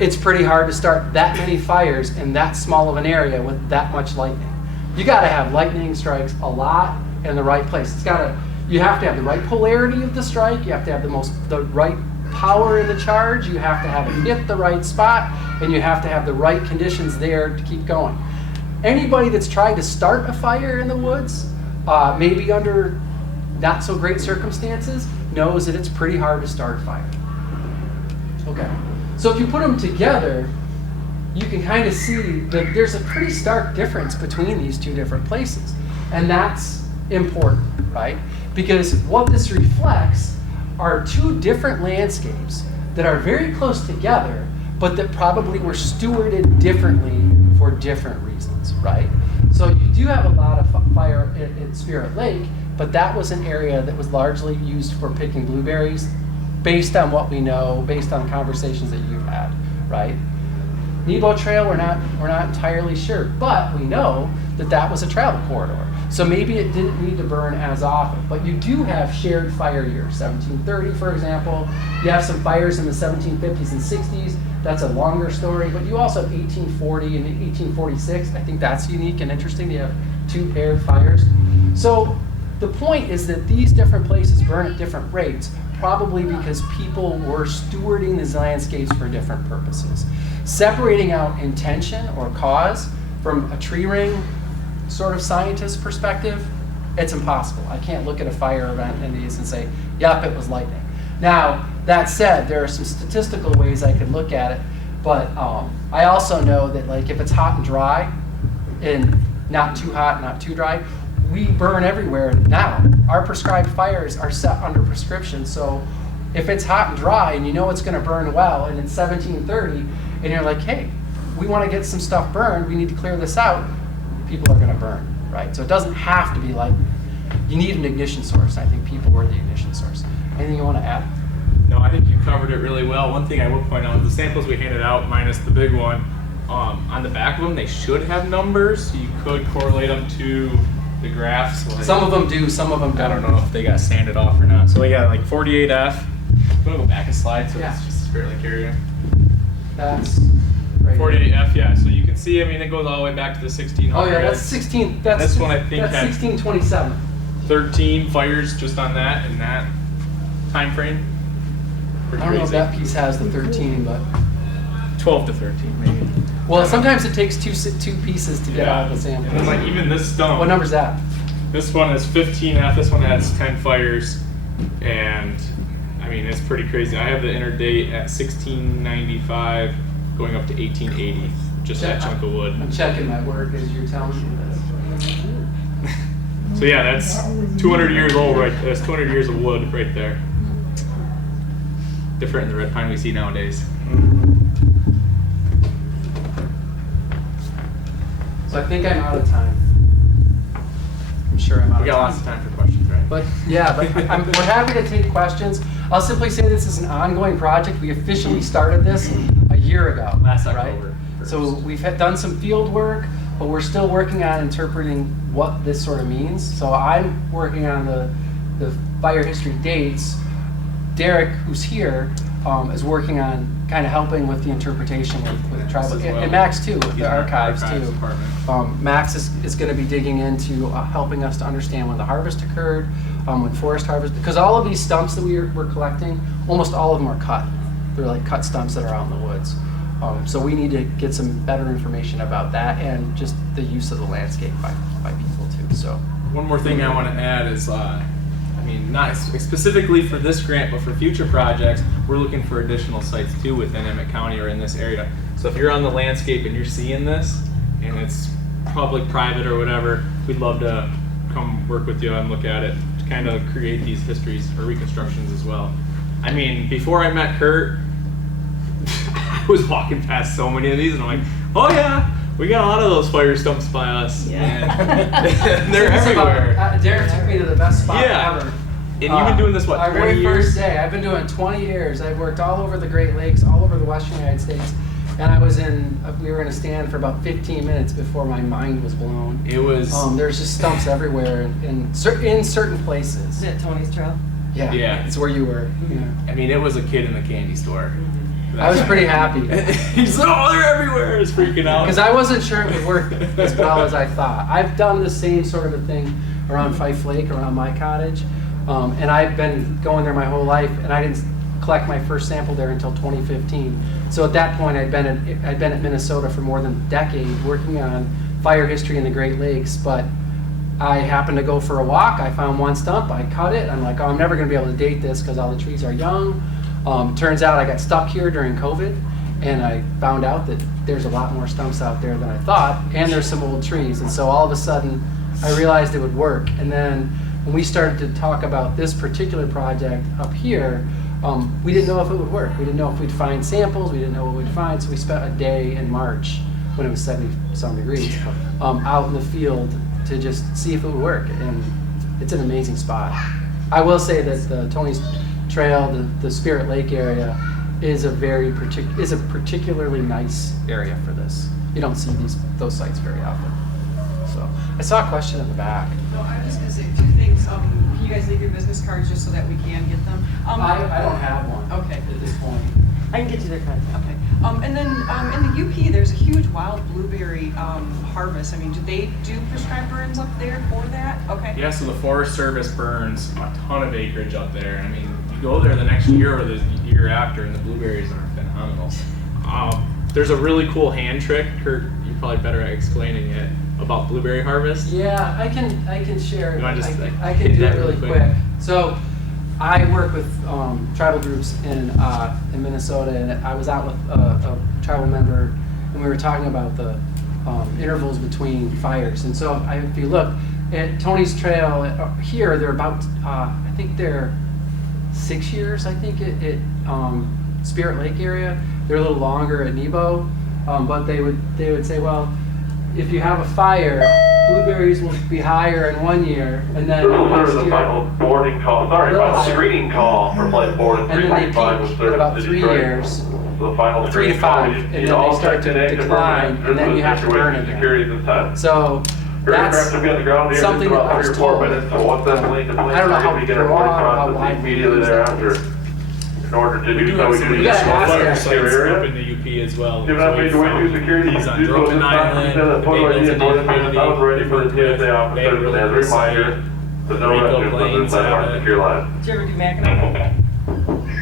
it's pretty hard to start that many fires in that small of an area with that much lightning. You got to have lightning strikes a lot in the right place. You have to have the right polarity of the strike. You have to have the right power in the charge. You have to have it hit the right spot, and you have to have the right conditions there to keep going. Anybody that's tried to start a fire in the woods, maybe under not so great circumstances, knows that it's pretty hard to start a fire. Okay, so if you put them together, you can kind of see that there's a pretty stark difference between these two different places. And that's important, right? Because what this reflects are two different landscapes that are very close together, but that probably were stewarded differently for different reasons, right? So you do have a lot of fire in Spirit Lake, but that was an area that was largely used for picking blueberries based on what we know, based on conversations that you've had, right? Nebo Trail, we're not entirely sure, but we know that that was a travel corridor. So maybe it didn't need to burn as often, but you do have shared fire years. 1730, for example. You have some fires in the 1750s and 60s. That's a longer story, but you also have 1840 and 1846. I think that's unique and interesting. You have two paired fires. So the point is that these different places burn at different rates, probably because people were stewarding these landscapes for different purposes. Separating out intention or cause from a tree ring sort of scientist perspective, it's impossible. I can't look at a fire event in these and say, yep, it was lightning. Now, that said, there are some statistical ways I could look at it, but I also know that like if it's hot and dry, and not too hot, not too dry, we burn everywhere now. Our prescribed fires are set under prescription, so if it's hot and dry and you know it's gonna burn well, and it's 1730, and you're like, hey, we wanna get some stuff burned, we need to clear this out, people are gonna burn, right? So it doesn't have to be lightning. You need an ignition source. I think people were the ignition source. Anything you wanna add? No, I think you covered it really well. One thing I will point out, the samples we handed out, minus the big one, on the back of them, they should have numbers, so you could correlate them to the graphs. Like, Some of them do, some of them don't. I don't know if they got sanded off or not. So yeah, like 48F, Can we go back a slide so Yeah. it's just Spirit Lake area? That's right here. 48F, yeah. So you can see, I mean, it goes all the way back to the 1600s. Oh yeah, that's 16. That's This one I think that's had 1627. 13 fires just on that in that time frame. Pretty I don't know if crazy. that piece has the 13, but 12 to 13, maybe. well, sometimes it takes two pieces to get Yeah. out of the And sample. then, like, even this stump. What number's that? This one is 15F. This one has 10 fires, and I mean it's pretty crazy. I have the inner date at 1695, going up to 1880. Just that chunk of wood. I'm checking my work as you're telling me this. So yeah, that's 200 years old, right? That's 200 years of wood right there. Different than the red pine we see nowadays. So I think I'm out of time. I'm sure I'm out We of got time. lots of time for questions, right? But yeah, but we're happy to take questions. I'll simply say this is an ongoing project. We officially started this a year ago. Last right? October. So we've done some field work, but we're still working on interpreting what this sort of means. So I'm working on the fire history dates. Derek, who's here, is working on kind of helping with the interpretation with tribal, As well. and Max too, with He's the in our archives archives too. department. Max is going to be digging into helping us to understand when the harvest occurred, when forest harvest, because all of these stumps that we're collecting, almost all of them are cut. They're like cut stumps that are out in the woods. So we need to get some better information about that and just the use of the landscape by people too. So One more thing I want to add is, I mean, not specifically for this grant, but for future projects, we're looking for additional sites too within Emmet County or in this area. So if you're on the landscape and you're seeing this, and it's public, private, or whatever, we'd love to come work with you and look at it to kind of create these histories or reconstructions as well. I mean, before I met Kurt, I was walking past so many of these, and I'm like, oh yeah, we got a lot of those fire stumps by us. Yeah. And they're It's about- everywhere. Derek took me to the best spot Yeah. ever. And you've been doing this, what, Our 20 very years? first day. I've been doing it 20 years. I've worked all over the Great Lakes, all over the Western United States. And we were in a stand for about 15 minutes before my mind was blown. It was, There's just stumps everywhere in certain places. Is it Tony's Trail? Yeah. Yeah. It's where you were. Yeah. I mean, it was a kid in the candy store. I was pretty happy. He's like, oh, they're everywhere. It's freaking out. Because I wasn't sure it would work as well as I thought. I've done the same sort of a thing around Fife Lake, around my cottage. And I've been going there my whole life, and I didn't collect my first sample there until 2015. So at that point, I'd been at Minnesota for more than a decade working on fire history in the Great Lakes. But I happened to go for a walk. I found one stump. I cut it. I'm like, oh, I'm never going to be able to date this because all the trees are young. Turns out I got stuck here during COVID, and I found out that there's a lot more stumps out there than I thought, and there's some old trees. And so all of a sudden, I realized it would work. And then when we started to talk about this particular project up here, we didn't know if it would work. We didn't know if we'd find samples. We didn't know what we'd find. So we spent a day in March when it was 70-some degrees out in the field to just see if it would work. And it's an amazing spot. I will say that the Tony's Trail, the Spirit Lake area, is a particularly nice area for this. You don't see those sites very often. So I saw a question in the back. No, I'm just gonna say two things. Can you guys leave your business cards just so that we can get them? I don't have one. Okay. At this point. I can get you their contact. Okay. And then in the UP, there's a huge wild blueberry harvest. I mean, do they do prescribed burns up there for that? Okay. Yeah, so the Forest Service burns a ton of acreage up there. I mean, you go there the next year or the year after, and the blueberries are phenomenal. There's a really cool hand trick. Kurt, you're probably better at explaining it about blueberry harvest. Yeah, I can share. You wanna just, like, I can hit do that it really really quick. quick? So, I work with tribal groups in Minnesota, and I was out with a tribal member, and we were talking about the intervals between fires. And so, if you look at Tony's Trail here, they're about I think they're 6 years. I think at Spirit Lake area, they're a little longer at Nebo, but they would say, well, if you have a fire, blueberries will be higher in 1 year, and then next the year, final boarding call, sorry, Little final higher. screening call for flight board and then they 345 peak was in service about to 3 Detroit. years, So the final 3 to screening call, 5, you and need then they all start to checked in, decline, confirmed and then you have to burn situation, again. security is set. So Your that's aircraft will be on the ground here in something that about I was 3 or 4 told. minutes, so once that plane to plane I don't know how begin broad, reporting how process wide we immediately use that. thereafter. In order to We do do so, have we some do gotta additional ask fire that. sites area. up in the UP as well. If not made your way through security, These you on can do so Dropen this time. Island, You said that photo ID Daniels and boarding pass Community, out ready for the Different TSA officers. Bay And as a River reminder, site, there's no Rico restrooms on Plains this side of our have it. secure line. Did you ever do Mackinac?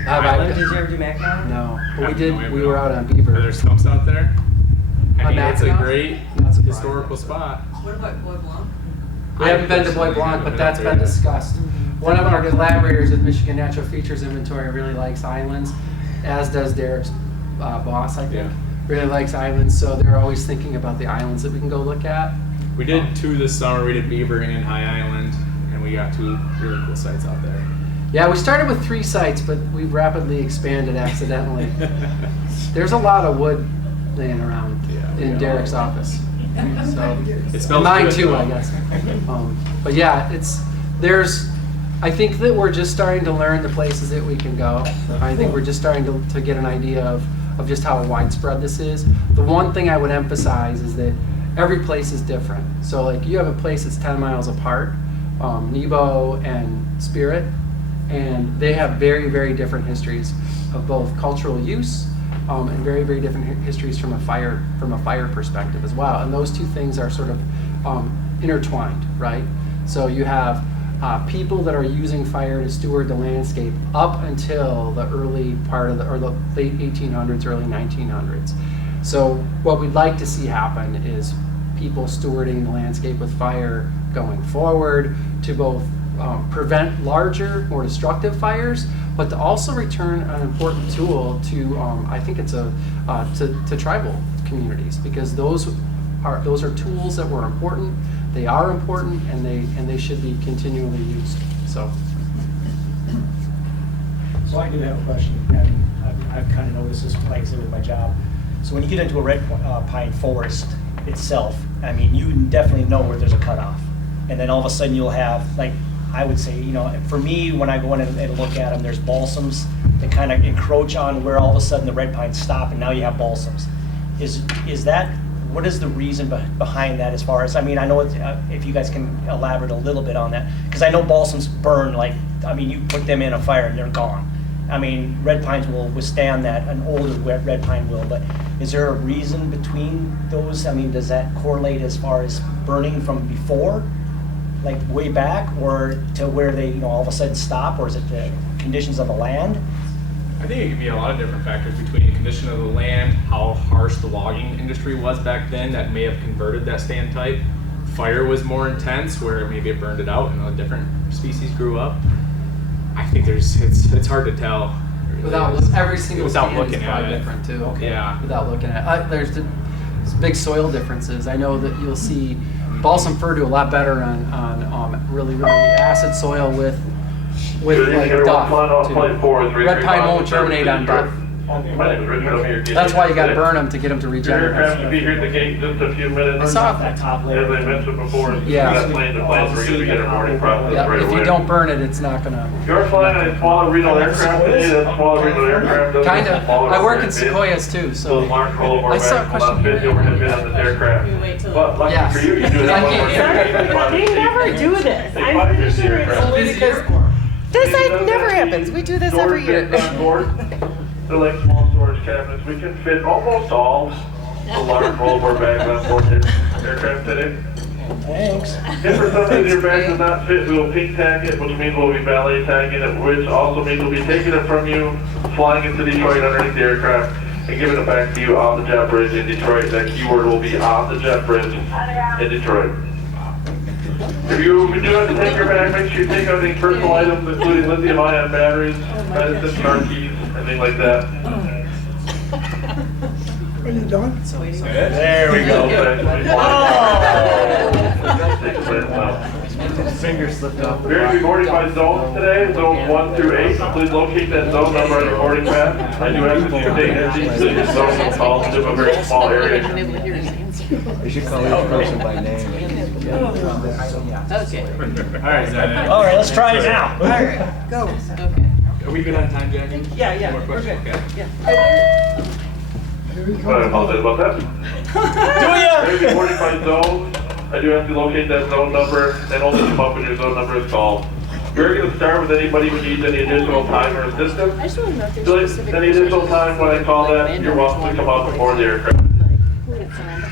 Island? Did you ever do Mackinac? No, but we I have did. no idea. We were out on Are Beaver. there stumps out there? I On mean, it's a Mackinac? great Not surprised. historical spot. What about Bois Blanc? We haven't been to Bois Blanc, but that's been discussed. One of our collaborators with Michigan Natural Features Inventory really likes islands, as does Derek's boss, I think. Yeah. Really likes islands, so they're always thinking about the islands that we can go look at. We did 2 this summer. We did Beaver and High Island, and we got 2 really cool sites out there. Yeah, we started with 3 sites, but we've rapidly expanded accidentally. There's a lot of wood laying around in Derek's office. So, It smells mine good, too, though. I guess. But yeah, I think that we're just starting to learn the places that we can go. I think we're just starting to get an idea of just how widespread this is. The one thing I would emphasize is that every place is different. So like you have a place that's 10 miles apart, Nebo and Spirit, and they have very, very different histories of both cultural use and very, very different histories from a fire perspective as well. And those 2 things are sort of intertwined, right? So you have people that are using fire to steward the landscape up until the early part of the late 1800s, early 1900s. So what we'd like to see happen is people stewarding the landscape with fire going forward to both prevent larger, more destructive fires, but to also return an important tool to, I think it's to tribal communities, because those are tools that were important. They are important, and they should be continually used. So I do have a question, and I've kind of noticed this, like I said, with my job. So when you get into a red pine forest itself, I mean, you definitely know where there's a cutoff. And then all of a sudden you'll have, like, I would say, for me, when I go in and look at them, there's balsams that kind of encroach on where all of a sudden the red pines stop, and now you have balsams. Is that, what is the reason behind that as far as, I mean, I know if you guys can elaborate a little bit on that, because I know balsams burn, like, I mean, you put them in a fire and they're gone. I mean, red pines will withstand that, an older red pine will, but is there a reason between those? I mean, does that correlate as far as burning from before, like way back, or to where they, all of a sudden stop, or is it the conditions of the land? I think it could be a lot of different factors between the condition of the land, how harsh the logging industry was back then that may have converted that stand type. Fire was more intense where maybe it burned it out and a different species grew up. I think it's hard to tell. without every single Without stand looking is at probably it. different too. Yeah. Without looking at there's big soil differences. I know that you'll see balsam fir do a lot better on really, really acid soil with like duff. Too. Red pine won't germinate on duff. My name is Richard. I'm here. That's why you got to burn them to get them to Your aircraft should regenerate. be here at the gate in just a few minutes. I saw that top As layer. I mentioned before, Yeah. we got planes and planes, we're gonna begin our boarding process Yeah, right if away. you don't burn it, it's not gonna. You're flying a smaller regional aircraft today, that smaller regional aircraft doesn't. Kind of. follow I work in bid. sequoias too, So so. the large rollover I saw a back will not question fit the overhead bin on this aircraft. But lucky Yes. for you, you do I have one can't more. They never do this. I'm pretty sure it's only because this never happens. We do this every year. They're like small storage cabinets. We can fit almost all the large rollable bags on board this aircraft today. Thanks. If for some reason your bag does not fit, we will pink tag it, which means we'll be valet tagging it, which also means we'll be taking it from you, flying into Detroit underneath the aircraft, and giving it back to you on the jet bridge in Detroit. That keyword will be on the jet bridge in Detroit. If you do have to take your bag, make sure you take out any personal items, including lithium-ion batteries, medicine, car keys, anything like that. Are you done? There we go. Finger slipped off the We're going to be boarding by zones today, zones 1 through 8. Please locate that zone number on your boarding pass. I do ask that you take your seats to your zone and call to a very small area. You should call each person by name. Okay. All right, Zach. All right, let's try it now. All right, go. Okay. Are we good on time, Jackie? Yeah, More we're good. questions? Okay. Yeah. I apologize about that. We're going to be boarding by zone. I do have to locate that zone number and only come up when your zone number is called. We're going to start with anybody who needs any additional time or assistance. I just want to know if there's So specific any additional resources, time when I call like that, you're welcome to come out to board the aircraft.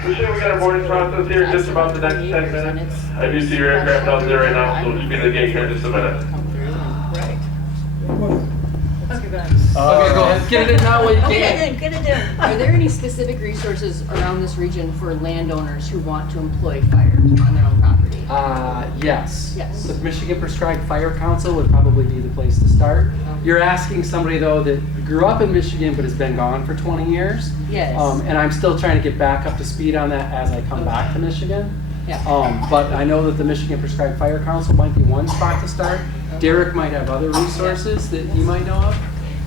We got our boarding process here in just about the next 10 minutes. I do see your aircraft out there right now, so we'll just be in the gate here in just a minute. Right. Okay, go ahead. Okay, go ahead. Get it in now while you Okay, can. then, get it in. Are there any specific resources around this region for landowners who want to employ fire on their own property? Yes. Yes. The Michigan Prescribed Fire Council would probably be the place to start. You're asking somebody though that grew up in Michigan but has been gone for 20 years. Yes. And I'm still trying to get back up to speed on that as I come back to Michigan. Yeah. But I know that the Michigan Prescribed Fire Council might be one spot to start. Derek might have other resources that you might know of.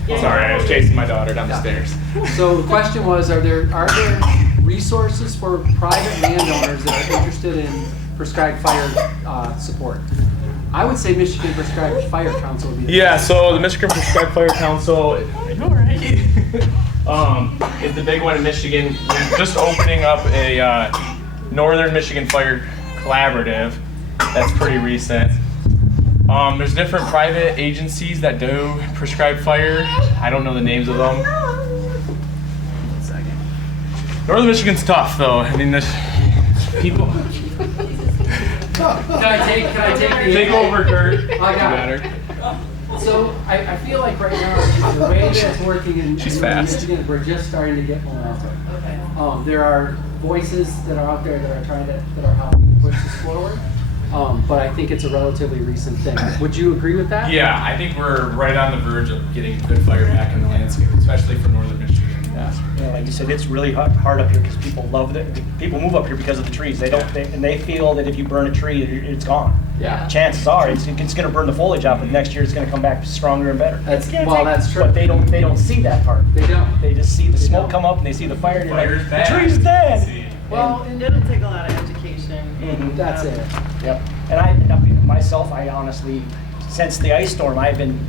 Sorry, I was chasing my daughter down the stairs. So the question was, are there resources for private landowners that are interested in prescribed fire support? I would say Michigan Prescribed Fire Council would be the Yeah, so the Michigan Prescribed Fire Council, are you all right? Is the big one in Michigan. We're just opening up a Northern Michigan Fire Collaborative. That's pretty recent. There's different private agencies that do prescribed fire. I don't know the names of them. One second. Northern Michigan's tough though. I mean, there's people. Can I take the Take over, Kurt. I got it. So I feel like right now, the way that it's working in She's fast. Michigan, we're just starting to get momentum. There are voices that are out there that are helping to push this forward. But I think it's a relatively recent thing. Would you agree with that? Yeah, I think we're right on the verge of getting good fire back in the landscape, especially for Northern Michigan. Yeah, like you said, it's really hard up here because people love it. People move up here because of the trees. And they feel that if you burn a tree, it's gone. Yeah. Chances are it's going to burn the foliage out, but next year it's going to come back stronger and better. That's true. But they don't see that part. They don't. They just see the smoke don't. come up and they see the fire and you're like, Fire's the bad. tree's dead. Well, And it'll take a lot of education. that's it. Yep. And myself, I honestly, since the ice storm, I've been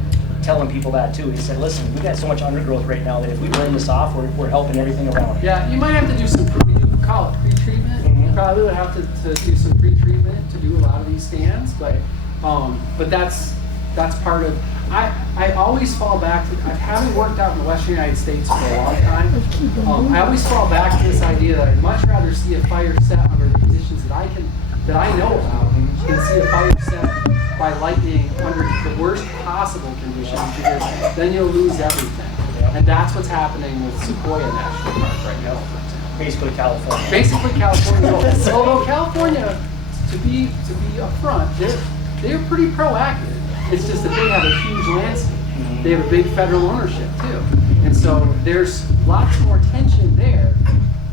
telling people that too. He said, listen, we got so much undergrowth right now that if we burn this off, we're helping everything around it. Yeah, you might have to do some, we do call it pre-treatment. You probably would have to do some pre-treatment to do a lot of these stands, but that's part of, I always fall back to, having worked out in the Western United States for a long time, I always fall back to this idea that I'd much rather see a fire set under the conditions that I know about than see a fire set by lightning under the worst possible conditions, because then you'll lose everything. And that's what's happening with Sequoia National Park right now. Basically California. Basically California. Although California, to be upfront, they're pretty proactive. It's just that they have a huge landscape. They have a big federal ownership too. And so there's lots more tension there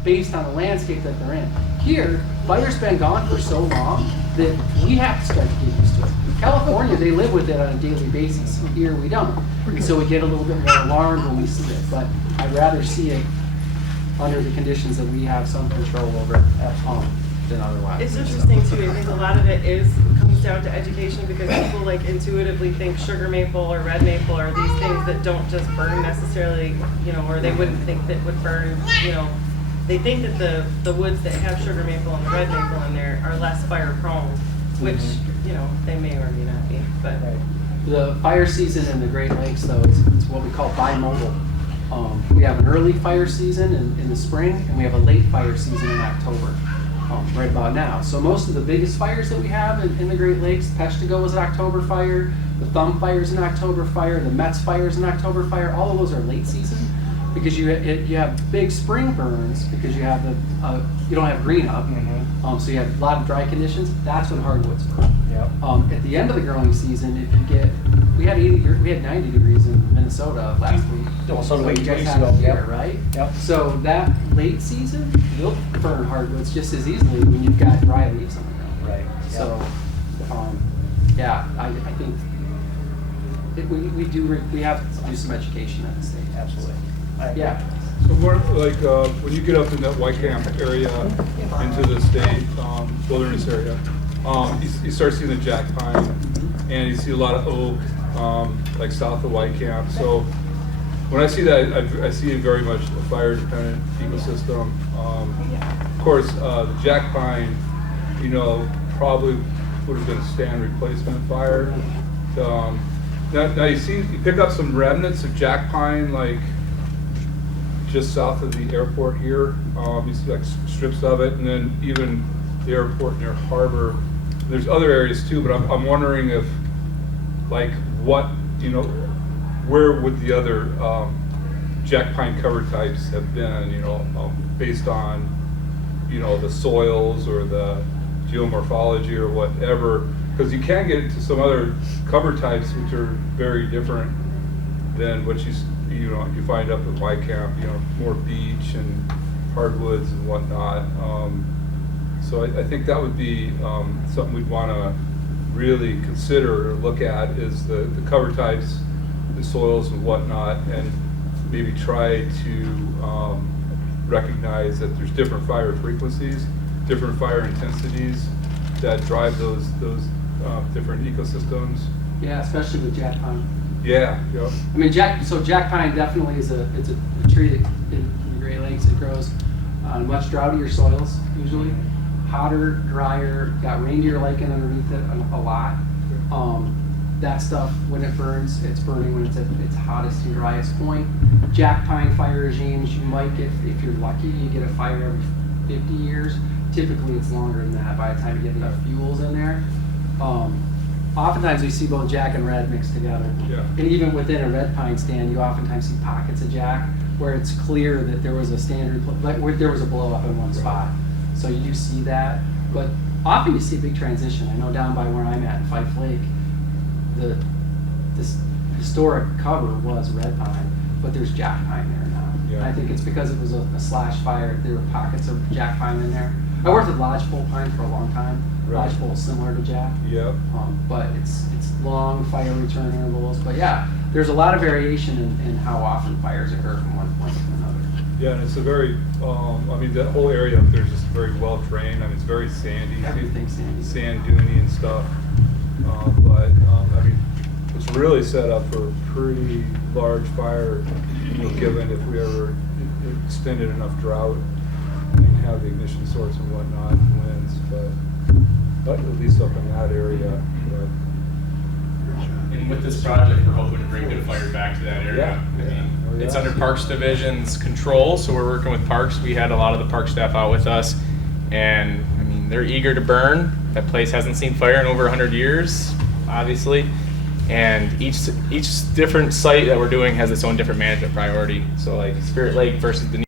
based on the landscape that they're in. Here, fire's been gone for so long that we have to start to get used to it. California, they live with it on a daily basis. Here, we don't. And so we get a little bit more alarmed when we see it. But I'd rather see it under the conditions that we have some control over than otherwise. It's interesting too. I think a lot of it comes down to education, because people like intuitively think sugar maple or red maple are these things that don't just burn necessarily, or they wouldn't think that would burn, They think that the woods that have sugar maple and the red maple in there are less fire prone, which, they may or may not be, but. Right. The fire season in the Great Lakes, though, it's what we call bimodal. We have an early fire season in the spring, and we have a late fire season in October, right about now. So most of the biggest fires that we have in the Great Lakes, Peshtigo is an October fire, the Thumb fire is an October fire, the Metz fire is an October fire. All of those are late season, because you have big spring burns because you have you don't have green up, so you have a lot of dry conditions. That's when hardwoods burn. Yep. At the end of the growing season, if you get, we had 90 degrees in Minnesota last week. Oh, so we you guys used had to it go, here, yep. right? Yep. So that late season, you'll burn hardwoods just as easily when you've got dry leaves on the ground. Right. So, I think we have to do some education at the state. Absolutely. Yeah. So more like when you get up in that White Camp area into the state wilderness area, you start seeing the jack pine, and you see a lot of oak, like south of White Camp. So when I see that, I see very much a fire-dependent ecosystem. Of course, the jack pine, probably would have been a stand replacement fire. Now you pick up some remnants of jack pine, like just south of the airport here. You see like strips of it, and then even the airport near Harbor. There's other areas too, but I'm wondering if, like, what, where would the other jack pine cover types have been, based on, the soils or the geomorphology or whatever, because you can get into some other cover types which are very different than what you find up at Whitecamp, more beech and hardwoods and whatnot. So I think that would be something we'd want to really consider or look at, is the cover types, the soils and whatnot, and maybe try to recognize that there's different fire frequencies, different fire intensities that drive those different ecosystems. Yeah, especially with jack pine. Yeah, yep. I mean, jack pine definitely is a tree that in the Great Lakes, it grows on much droughtier soils usually, hotter, drier, got reindeer lichen underneath it a lot. That stuff, when it burns, it's burning when it's at its hottest and driest point. Jack pine fire regimes, you might get, if you're lucky, you get a fire every 50 years. Typically it's longer than that by the time you get enough fuels in there. Oftentimes we see both jack and red mixed together. Yeah. And even within a red pine stand, you oftentimes see pockets of jack where it's clear that there was a standard, like where there was a blow up in one spot. So you do see that, but often you see a big transition. I know down by where I'm at in Fife Lake, this historic cover was red pine, but there's jack pine there now. Yeah. And I think it's because it was a slash fire. There were pockets of jack pine in there. I worked with lodgepole pine for a long time. Right. Lodgepole is similar to jack. Yep. But it's long fire return intervals. But yeah, there's a lot of variation in how often fires occur from one point to another. Yeah, and it's a very, I mean, that whole area up there is just very well drained. I mean, it's very sandy. Everything's sandy. Sand duny and stuff. But I mean, it's really set up for a pretty large fire, given if we ever extended enough drought and have the ignition source and whatnot and winds. But at least up in that area. And with this project, we're hoping to bring good fire back to that area. Yeah. I mean, Oh, yeah. it's under Parks Division's control, so we're working with Parks. We had a lot of the park staff out with us, and I mean, they're eager to burn. That place hasn't seen fire in over 100 years, obviously, and each different site that we're doing has its own different management priority. So like Spirit Lake versus the